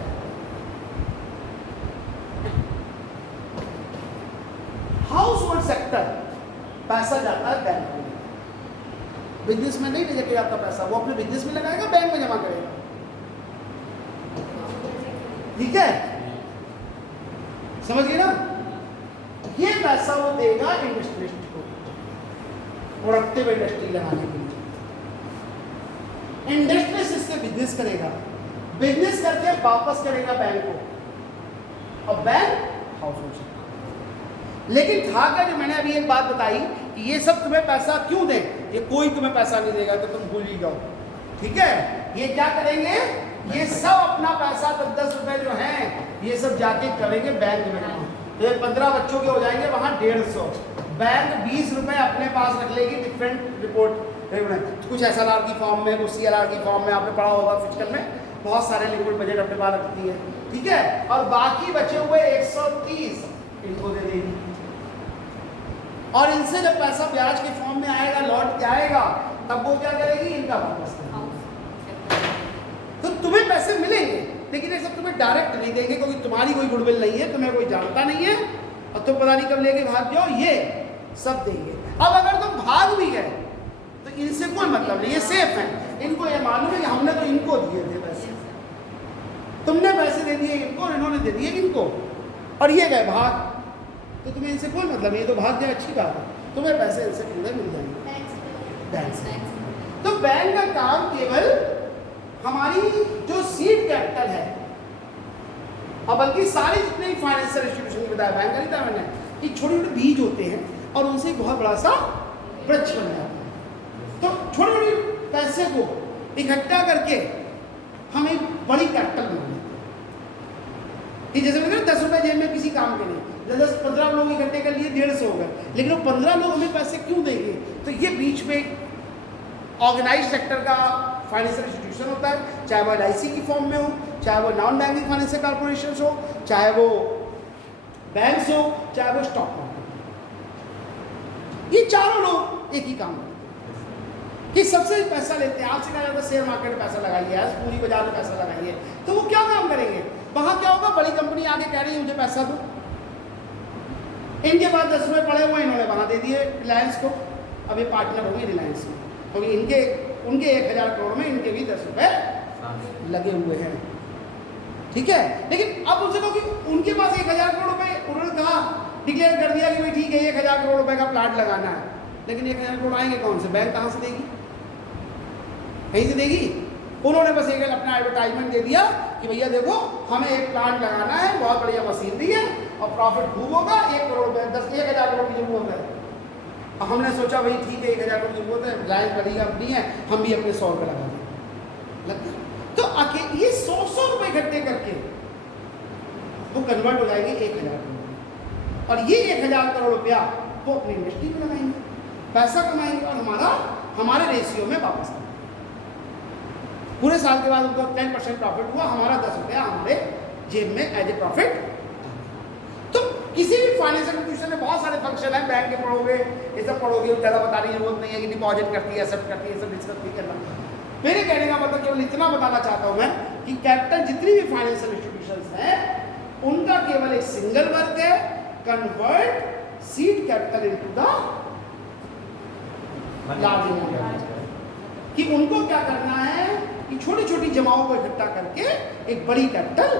house hold sector, पैसा जाता है बैंक में। बिजनेस में नहीं ले जाके जाता पैसा, वो अपने बिजनेस में लगाएगा, बैंक में जमा करेगा। ठीक है, समझ गए ना? ये पैसा वो देगा इंडस्ट्रियलिस्ट को, प्रोडक्टिव इंडस्ट्री लगाने के लिए। इंडस्ट्रियलिस्ट इससे बिजनेस करेगा, बिजनेस करके वापस करेगा बैंक को, और बैंक हाउस होल्ड सेक्टर। लेकिन था क्या, जो मैंने अभी एक बात बताई कि ये सब तुम्हें पैसा क्यों दें, ये कोई तुम्हें पैसा नहीं देगा तो तुम भूल ही जाओ, ठीक है। ये क्या करेंगे, ये सब अपना पैसा 10-10 रुपए जो हैं ये सब जाके करेंगे बैंक में जमा। तो ये 15 बच्चों के हो जाएंगे वहाँ 150, बैंक 20 रुपए अपने पास रख लेगी डिफरेंट रिपोर्ट, कुछ SLR की फॉर्म में, कुछ CLR की फॉर्म में, आपने पढ़ा होगा फिजिकल में, बहुत सारे लिक्विड बजट अपने पास रखती है, ठीक है। और बाकी बचे हुए 130 इनको दे देगी, और इनसे जब पैसा ब्याज के फॉर्म में आएगा, लौट के आएगा, तब वो क्या करेगी, इनका वापस करेगी। तो तुम्हें पैसे मिलेंगे, लेकिन ये सब तुम्हें डायरेक्ट नहीं देंगे, क्योंकि तुम्हारी कोई गुडविल नहीं है, तुम्हें कोई जानता नहीं है, और तुम पता नहीं कब लेके भाग जाओ, ये सब देंगे। अब अगर तुम भाग भी गए तो इनसे कोई मतलब नहीं, ये सेफ है, इनको ये मालूम है कि हमने तो इनको दिए थे पैसे, तुमने पैसे दे दिए इनको और इन्होंने दे दिए इनको, और ये गए भाग, तो तुम्हें इनसे कोई मतलब नहीं, तो भाग जाए अच्छी बात है, तुम्हें पैसे इनसे पूरे मिल जाएंगे बैंक से। तो बैंक का काम केवल हमारी जो सीड कैपिटल है, और बल्कि सारे जितने भी फाइनेंशियल इंस्टीट्यूशन की बताया, बैंक का नहीं था मैंने, कि छोटे छोटे बीज होते हैं और उनसे एक बहुत बड़ा सा वृक्ष बन जाता है। तो छोटे छोटे पैसे को इकट्ठा करके हम एक बड़ी कैपिटल बना लेते हैं। कि जैसे मैंने 10 रुपए जेब में किसी काम के नहीं, 10-15 लोग इकट्ठे कर लिए 150 हो गए, लेकिन वो 15 लोग हमें पैसे क्यों देंगे, तो ये बीच में ऑर्गेनाइज सेक्टर का फाइनेंशियल इंस्टीट्यूशन होता है, चाहे वो LIC की फॉर्म में हो, चाहे वो नॉन बैंकिंग फाइनेंशियल कॉर्पोरेशन हो, चाहे वो बैंक्स हो, चाहे वो स्टॉक मार्केट, ये चारों लोग एक ही काम करते हैं कि सबसे पैसा लेते हैं। आपसे कहा जाता है शेयर मार्केट में पैसा लगाइए, पूरी बाजार में पैसा लगाइए, तो वो क्या काम करेंगे, वहाँ क्या होगा, बड़ी कंपनी आके कह रही है मुझे पैसा दो, इनके पास 10 रुपये पड़े हुए, इन्होंने वहाँ दे दिए रिलायंस को, अब ये पार्टनर होंगे रिलायंस में, क्योंकि उनके 1000 करोड़ में इनके भी 10 रुपये लगे हुए हैं, ठीक है। लेकिन अब उनसे कहो कि उनके पास 1000 करोड़ रुपए, उन्होंने कहा डिक्लेयर कर दिया कि भाई ठीक है 1000 करोड़ रुपए का प्लांट लगाना है, लेकिन 1000 करोड़ आएंगे कौन से, बैंक कहाँ से देगी, कहीं से देगी। उन्होंने बस एक अपना एडवर्टाइजमेंट दे दिया कि भैया देखो हमें एक प्लांट लगाना है, बहुत बढ़िया मशीनरी है और प्रॉफिट खूब होगा, 1 करोड़ रुपये 10,000 करोड़ की जरूरत है। अब हमने सोचा भाई ठीक है 1000 करोड़ की जरूरत है, रिलायंस बड़ी कंपनी है, हम भी अपने 100 रुपये लगा दें, लगता तो ये 100 रुपये इकट्ठे करके वो कन्वर्ट हो जाएंगे 1000 करोड़, और ये 1000 करोड़ रुपया वो अपनी इंडस्ट्री में लगाएंगे, पैसा कमाएंगे और हमारे रेशियो में वापस आएंगे। पूरे साल के बाद उनको 10% प्रॉफिट हुआ, हमारा 10 रुपया हमारे जेब में एज ए प्रॉफिट। तो किसी भी फाइनेंशियल इंस्टीट्यूशन में बहुत सारे फंक्शन है, बैंक के पढ़ोगे, ये सब पढ़ोगे, ज़्यादा बताने की जरूरत नहीं है कि डिपॉजिट करती है, एक्सेप्ट करती है, सब डिस्कस नहीं करना। मेरे कहने का मतलब केवल इतना बताना चाहता हूँ मैं कि कैपिटल जितनी भी फाइनेंशियल इंस्टीट्यूशंस हैं उनका केवल एक सिंगल वर्क है, convert seed capital into the large amount, कि उनको क्या करना है कि छोटी छोटी जमाओं को इकट्ठा करके एक बड़ी कैपिटल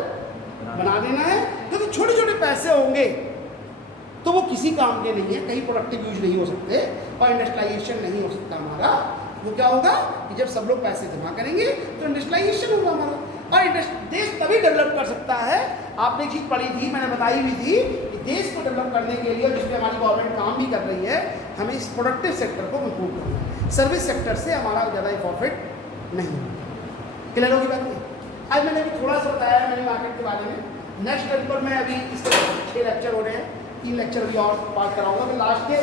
बना देना है। क्योंकि तो छोटे छोटे पैसे होंगे तो वो किसी काम के नहीं है, कहीं प्रोडक्टिव यूज नहीं हो सकते और इंडस्ट्रियलाइजेशन नहीं हो सकता हमारा। वो क्या होगा कि जब सब लोग पैसे जमा करेंगे तो इंडस्ट्रियलाइजेशन होगा हमारा, और देश तभी डेवलप कर सकता है। आपने एक चीज़ पढ़ी थी, मैंने बताई हुई थी कि देश को डेवलप करने के लिए, जिसमें हमारी गवर्नमेंट काम भी कर रही है, हमें इस प्रोडक्टिव सेक्टर को इम्प्रूव करना है। सर्विस सेक्टर से हमारा ज़्यादा प्रॉफिट नहीं होगा। क्लियर होगी बात नहीं? आज मैंने अभी थोड़ा सा बताया मैंने मार्केट के बारे में। नेक्स्ट टाइम पर मैं अभी इसके 6 लेक्चर हो रहे हैं, 3 लेक्चर भी और पास कराऊंगा। तो लास्ट के